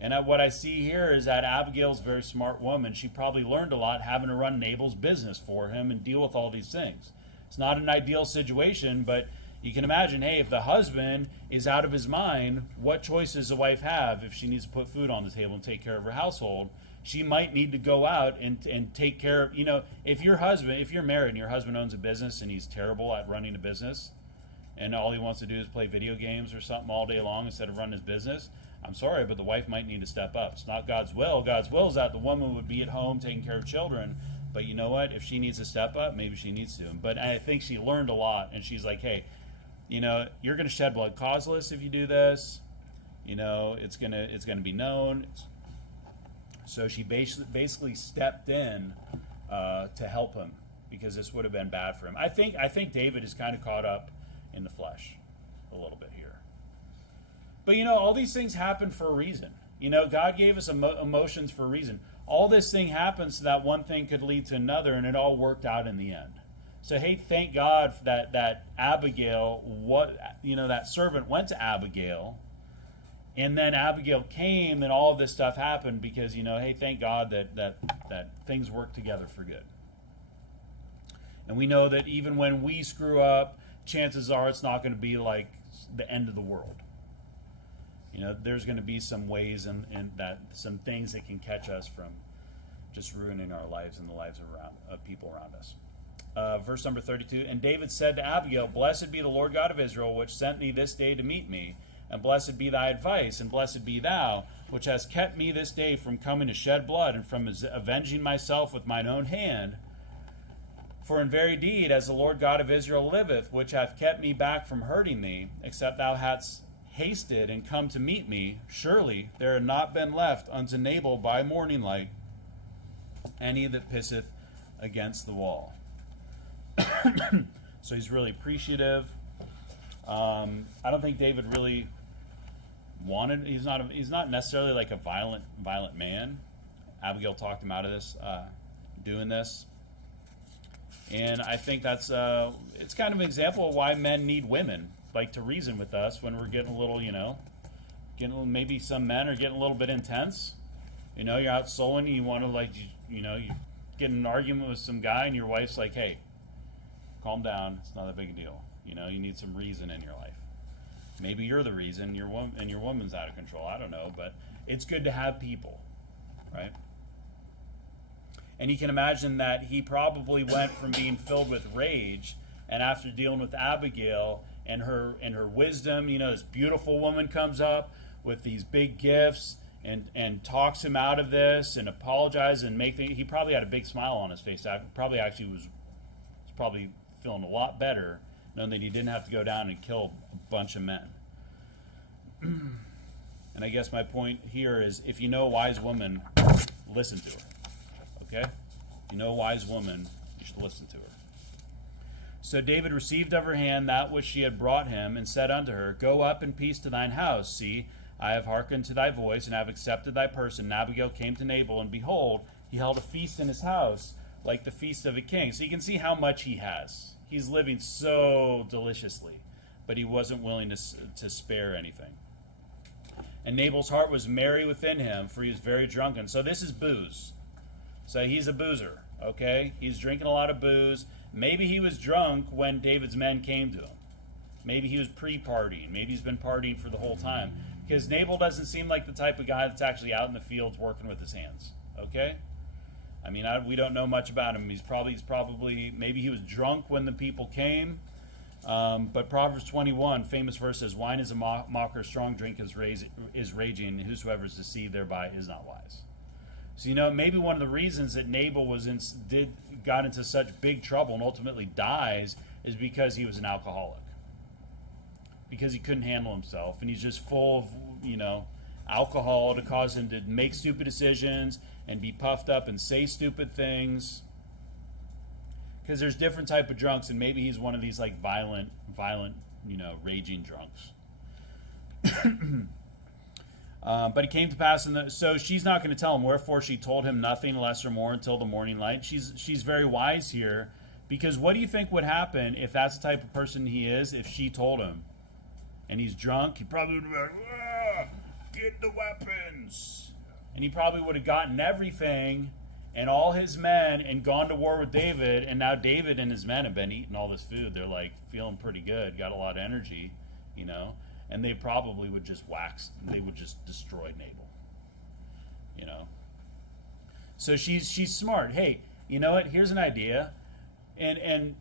And what I see here is that Abigail's a very smart woman. She probably learned a lot having to run Nabal's business for him and deal with all these things. It's not an ideal situation, but you can imagine, hey, if the husband is out of his mind, what choice does the wife have if she needs to put food on the table and take care of her household? She might need to go out and take care of, if you're married and your husband owns a business and he's terrible at running a business, and all he wants to do is play video games or something all day long instead of run his business, I'm sorry, but the wife might need to step up. It's not God's will. God's will is that the woman would be at home taking care of children. But you know what? If she needs to step up, maybe she needs to. But I think she learned a lot, and she's like, hey, you're going to shed blood causeless if you do this. It's gonna be known. So she basically stepped in to help him, because this would have been bad for him. I think David is kind of caught up in the flesh a little bit here. But all these things happen for a reason. God gave us emotions for a reason. All this thing happens so that one thing could lead to another, and it all worked out in the end. So hey, thank God that Abigail, that servant went to Abigail, and then Abigail came, and all of this stuff happened because hey, thank God that things work together for good. And we know that even when we screw up, chances are it's not going to be like the end of the world. There's going to be some ways and some things that can catch us from just ruining our lives and the lives of people around us. Verse number 32, and David said to Abigail, blessed be the Lord God of Israel, which sent thee this day to meet me, and blessed be thy advice, and blessed be thou, which hast kept me this day from coming to shed blood, and from avenging myself with mine own hand. For in very deed, as the Lord God of Israel liveth, which hath kept me back from hurting thee, except thou hadst hasted and come to meet me, surely there had not been left unto Nabal by morning light any that pisseth against the wall. So he's really appreciative. I don't think David really wanted. He's not necessarily like a violent man. Abigail talked him out of this, doing this, and I think that's it's kind of an example of why men need women, like, to reason with us when we're getting a little, maybe some men are getting a little bit intense. You're out soloing, you want to, you get in an argument with some guy, and your wife's like, hey, calm down, it's not a big deal. You need some reason in your life. Maybe you're the reason, your woman's out of control. I don't know, but it's good to have people, right? And you can imagine that he probably went from being filled with rage, and after dealing with Abigail and her wisdom, this beautiful woman comes up with these big gifts and talks him out of this and apologizes and he probably had a big smile on his face. Probably actually was probably feeling a lot better knowing that he didn't have to go down and kill a bunch of men. And I guess my point here is, if you know a wise woman, listen to her. Okay? If you know a wise woman, you should listen to her. So David received of her hand that which she had brought him, and said unto her, Go up in peace to thine house. See, I have hearkened to thy voice, and have accepted thy person. And Abigail came to Nabal, and behold, he held a feast in his house, like the feast of a king. So you can see how much he has. He's living so deliciously, but he wasn't willing to spare anything. And Nabal's heart was merry within him, for he was very drunken. So this is booze. So he's a boozer, okay? He's drinking a lot of booze. Maybe he was drunk when David's men came to him. Maybe he was pre-partying. Maybe he's been partying for the whole time. Because Nabal doesn't seem like the type of guy that's actually out in the fields working with his hands, okay? I mean, we don't know much about him. He's probably, maybe he was drunk when the people came. But Proverbs 21, famous verse, says, Wine is a mocker, strong drink is raging, and whosoever is deceived thereby is not wise. So, maybe one of the reasons that Nabal got into such big trouble and ultimately dies is because he was an alcoholic. Because he couldn't handle himself, and he's just full of, alcohol to cause him to make stupid decisions and be puffed up and say stupid things. Because there's different type of drunks, and maybe he's one of these like violent, raging drunks. But it came to pass, so she's not going to tell him. Wherefore she told him nothing less or more until the morning light. She's very wise here, because what do you think would happen if that's the type of person he is? If she told him, and he's drunk, he probably would be like, "Get the weapons," and he probably would have gotten everything and all his men and gone to war with David. And now David and his men have been eating all this food. They're like feeling pretty good, got a lot of energy, and they probably would just they would just destroy Nabal, So she's smart. Hey, you know what? Here's an idea, and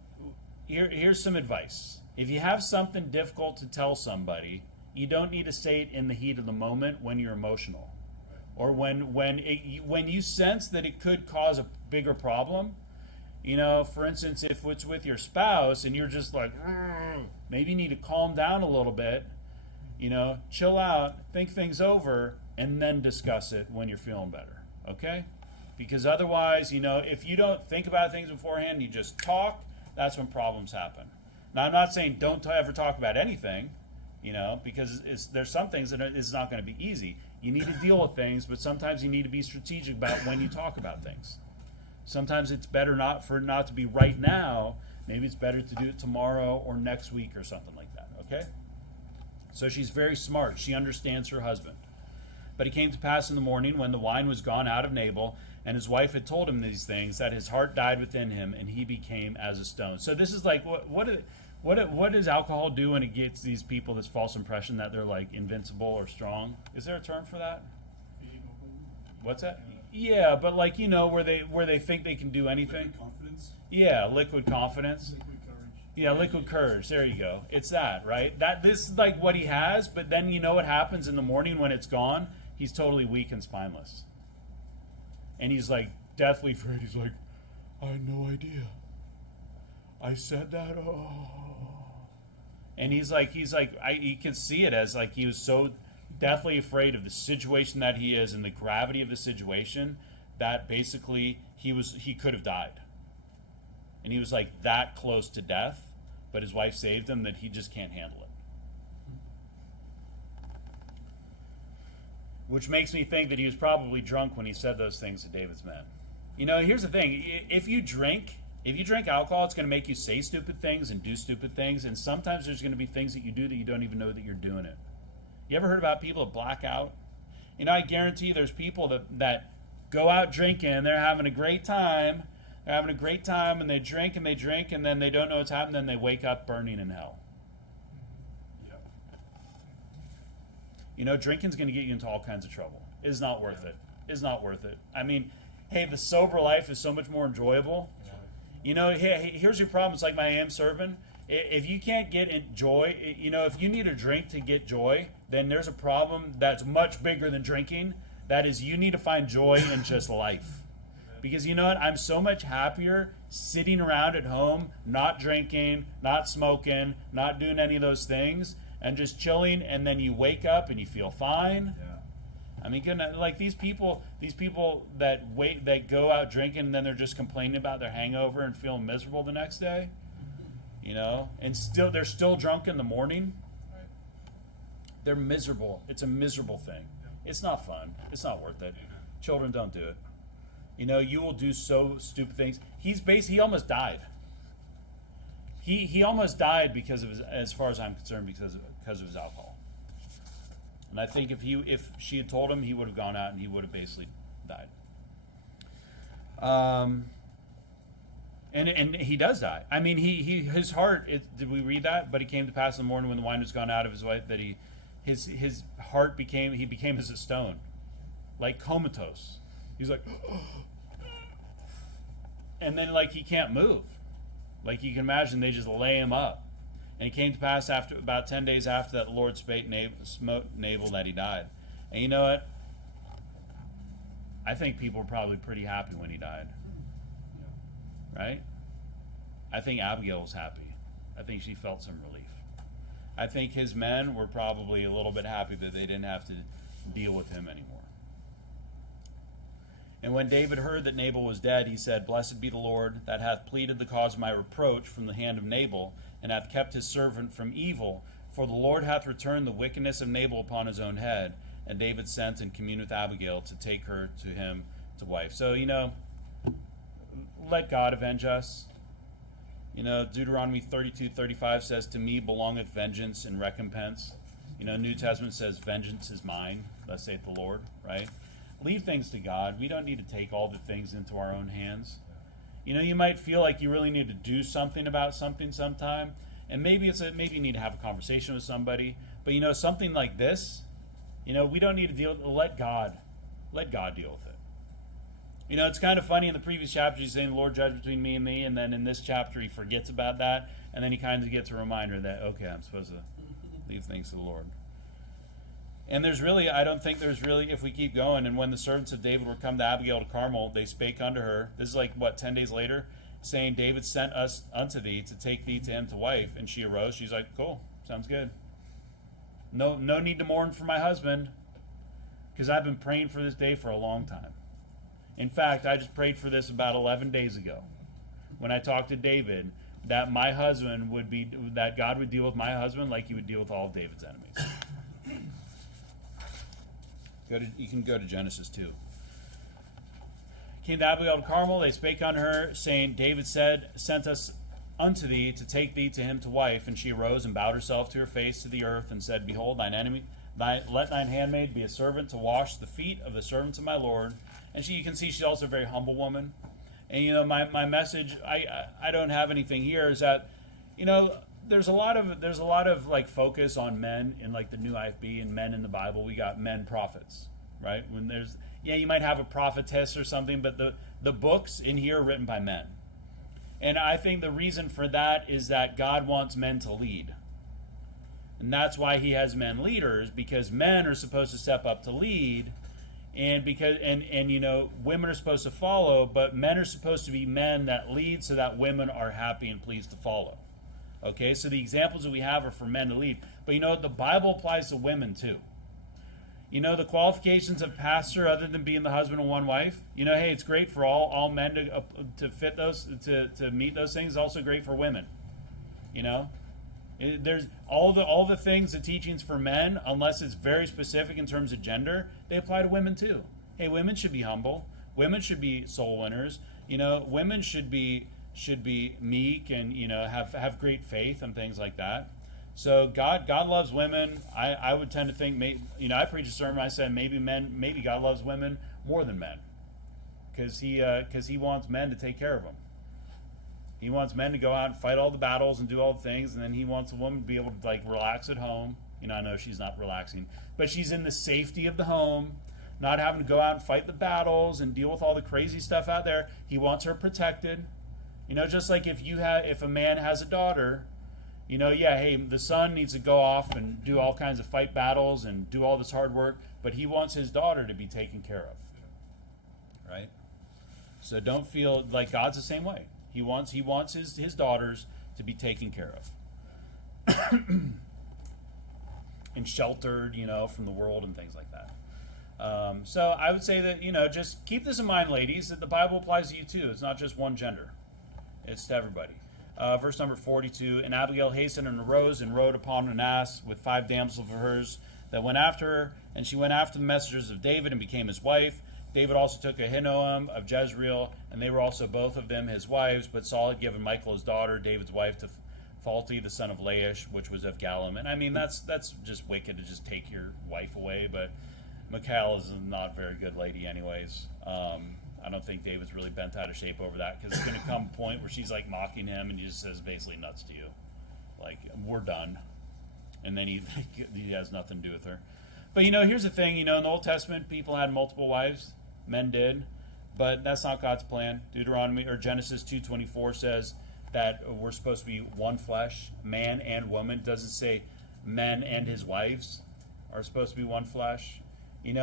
here's some advice. If you have something difficult to tell somebody, you don't need to say it in the heat of the moment when you're emotional, or when you sense that it could cause a bigger problem. For instance, if it's with your spouse and you're just like, maybe you need to calm down a little bit, chill out, think things over, and then discuss it when you're feeling better, okay? Because otherwise, if you don't think about things beforehand, you just talk, that's when problems happen. Now, I'm not saying don't ever talk about anything, because there's some things that it's not going to be easy. You need to deal with things, but sometimes you need to be strategic about when you talk about things. Sometimes it's better not to be right now. Maybe it's better to do it tomorrow or next week or something like that, okay? So she's very smart. She understands her husband. But it came to pass in the morning, when the wine was gone out of Nabal, and his wife had told him these things, that his heart died within him, and he became as a stone. So this is like, what does alcohol do when it gets these people this false impression that they're like invincible or strong? Is there a term for that? What's that? Yeah, but like, where they think they can do anything. Liquid confidence. Yeah, liquid confidence. Liquid courage. Yeah, liquid courage. There you go. It's that, right? This is like what he has, but then what happens in the morning when it's gone? He's totally weak and spineless. And he's like deathly afraid. He's like, I had no idea. I said that. Oh. And you can see it as like he was so deathly afraid of the situation that he is and the gravity of the situation that basically he could have died. And he was like that close to death, but his wife saved him, that he just can't handle it. which makes me think that he was probably drunk when he said those things to David's men. You know, here's the thing. If you drink alcohol, it's going to make you say stupid things and do stupid things, and sometimes there's going to be things that you do that you don't even know that you're doing it. You ever heard about people that black out? You know, I guarantee you there's people that go out drinking, they're having a great time, and they drink, and then they don't know what's happened, then they wake up burning in hell. Yeah. You know, drinking's going to get you into all kinds of trouble. It's not worth it. It's not worth it. I mean, hey, the sober life is so much more enjoyable. Yeah. You know, hey, here's your problem. It's like my AM serving. If you can't get joy, you know, if you need a drink to get joy, then there's a problem that's much bigger than drinking. That is, you need to find joy in just life. Because you know what? I'm so much happier sitting around at home, not drinking, not smoking, not doing any of those things, and just chilling, and then you wake up and you feel fine. Yeah. I mean, goodness, like these people that go out drinking and then they're just complaining about their hangover and feeling miserable the next day, you know, and they're still drunk in the morning. Right. They're miserable. It's a miserable thing. Yeah. It's not fun. It's not worth it. Amen. Children, don't do it. You know, you will do so stupid things. He almost died. He almost died because of his, as far as I'm concerned, because of his alcohol. And I think if she had told him, he would have gone out and he would have basically died. And he does die. I mean, his heart. Did we read that? But it came to pass in the morning when the wine was gone out of his wife that his heart became as a stone, like comatose. He's like, and then like he can't move. Like you can imagine, they just lay him up. And it came to pass after about 10 days after that, the Lord smote Nabal that he died. And you know what? I think people were probably pretty happy when he died. Right? I think Abigail was happy. I think she felt some relief. I think his men were probably a little bit happy that they didn't have to deal with him anymore. And when David heard that Nabal was dead, he said, Blessed be the Lord, that hath pleaded the cause of my reproach from the hand of Nabal, and hath kept his servant from evil. For the Lord hath returned the wickedness of Nabal upon his own head. And David sent and communed with Abigail to take her to him to wife. So, you know, let God avenge us. You know, Deuteronomy 32:35 says, To me belongeth vengeance and recompense. You know, New Testament says, Vengeance is mine, thus saith the Lord, right? Leave things to God. We don't need to take all the things into our own hands. You know, you might feel like you really need to do something about something sometime, and maybe you need to have a conversation with somebody. But you know, something like this, you know, we don't need to deal with it. Let God deal with it. You know, it's kind of funny in the previous chapter he's saying, the Lord judge between me and thee, and then in this chapter he forgets about that, and then he kind of gets a reminder that, okay, I'm supposed to leave things to the Lord. And I don't think there's really, if we keep going, and when the servants of David were come to Abigail to Carmel, they spake unto her, this is like, 10 days later, saying, David sent us unto thee to take thee to him to wife. And she arose, she's like, cool, sounds good. No need to mourn for my husband, because I've been praying for this day for a long time. In fact, I just prayed for this about 11 days ago, when I talked to David, that that God would deal with my husband like he would deal with all of David's enemies. You can go to Genesis 2. Came to Abigail to Carmel, they spake unto her, saying, David sent us unto thee to take thee to him to wife. And she arose and bowed herself to her face to the earth, and said, Behold, thine enemy, let thine handmaid be a servant to wash the feet of the servants of my Lord. And you can see she's also a very humble woman. And you know, my message, I don't have anything here, is that, you know, there's a lot of like focus on men in like the new IFB and men in the Bible. We got men prophets, right? When you might have a prophetess or something, but the books in here are written by men. And I think the reason for that is that God wants men to lead. And that's why he has men leaders, because men are supposed to step up to lead, and you know, women are supposed to follow, but men are supposed to be men that lead so that women are happy and pleased to follow. Okay, so the examples that we have are for men to lead. But you know, the Bible applies to women too. You know, the qualifications of pastor, other than being the husband of one wife, you know, hey, it's great for all men to fit those, to meet those things. It's also great for women, you know. There's all the things, the teachings for men, unless it's very specific in terms of gender, they apply to women too. Hey, women should be humble. Women should be soul winners. Women should be meek and have great faith and things like that. So God loves women. I would tend to think, I preached a sermon. I said maybe God loves women more than men, because he wants men to take care of them. He wants men to go out and fight all the battles and do all the things, and then he wants a woman to be able to relax at home. I know she's not relaxing, but she's in the safety of the home, not having to go out and fight the battles and deal with all the crazy stuff out there. He wants her protected. Just like if a man has a daughter, hey, the son needs to go off and do all kinds of fight battles and do all this hard work, but he wants his daughter to be taken care of. Right? So don't feel like God's the same way. He wants his daughters to be taken care of. And sheltered, from the world and things like that. So I would say that, just keep this in mind, ladies, that the Bible applies to you too. It's not just one gender. It's to everybody. Verse number 42, and Abigail hastened and arose and rode upon an ass with 5 damsels of hers that went after her, and she went after the messengers of David and became his wife. David also took Ahinoam of Jezreel, and they were also both of them his wives, but Saul had given Michal his daughter, David's wife, to Phalti, the son of Laish, which was of Gallim. And I mean, that's just wicked to just take your wife away, but Michal is not a very good lady anyways. I don't think David's really bent out of shape over that, because it's going to come a point where she's mocking him, and he just says basically nuts to you. We're done. And then he has nothing to do with her. But here's the thing, in the Old Testament, people had multiple wives. Men did, but that's not God's plan. Genesis 2:24 says that we're supposed to be one flesh, man and woman. It doesn't say men and his wives are supposed to be one flesh. And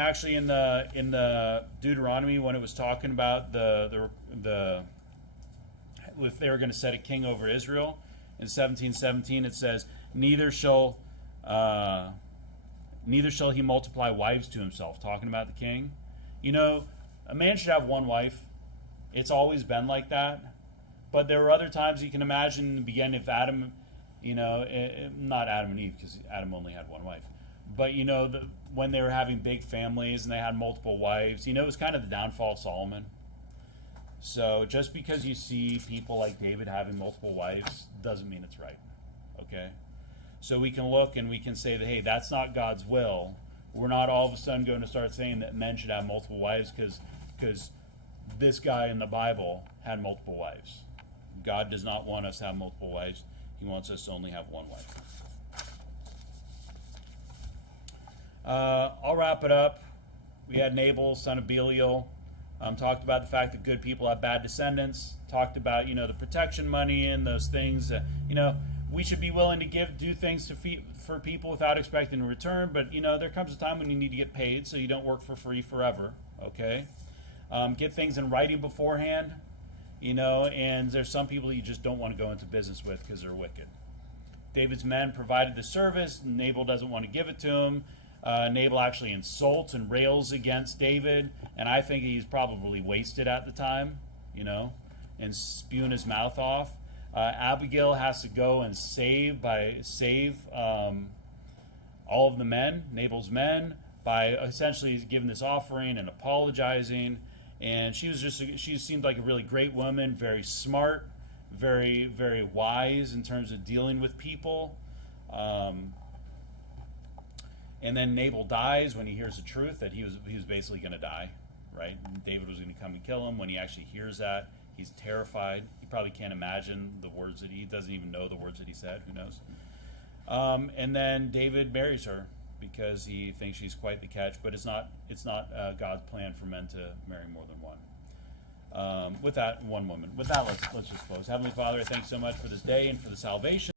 actually in the Deuteronomy, when it was talking about the if they were going to set a king over Israel in 17:17, it says, neither shall he multiply wives to himself, talking about the king. A man should have one wife. It's always been like that. But there were other times you can imagine in the beginning of Adam, not Adam and Eve, because Adam only had one wife. But, when they were having big families and they had multiple wives, it was kind of the downfall of Solomon. So just because you see people like David having multiple wives doesn't mean it's right. Okay? So we can look and we can say that, hey, that's not God's will. We're not all of a sudden going to start saying that men should have multiple wives because this guy in the Bible had multiple wives. God does not want us to have multiple wives. He wants us to only have one wife. I'll wrap it up. We had Nabal, son of Belial. Talked about the fact that good people have bad descendants. Talked about, the protection money and those things. We should be willing to do things for people without expecting a return, but there comes a time when you need to get paid, so you don't work for free forever. Okay, get things in writing beforehand. And there's some people you just don't want to go into business with because they're wicked. David's men provided the service. Nabal doesn't want to give it to him. Nabal actually insults and rails against David, and I think he's probably wasted at the time, and spewing his mouth off. Abigail has to go and save all of the men, Nabal's men, by essentially giving this offering and apologizing. And she seemed like a really great woman, very smart, very, very wise in terms of dealing with people. And then Nabal dies when he hears the truth that he was basically going to die, right? And David was going to come and kill him. When he actually hears that, he's terrified. He probably can't imagine the words that he doesn't even know the words that he said. Who knows? And then David marries her because he thinks she's quite the catch. But it's not God's plan for men to marry more than one. With that, one woman. With that, let's just close. Heavenly Father, I thank you so much for this day and for the salvation.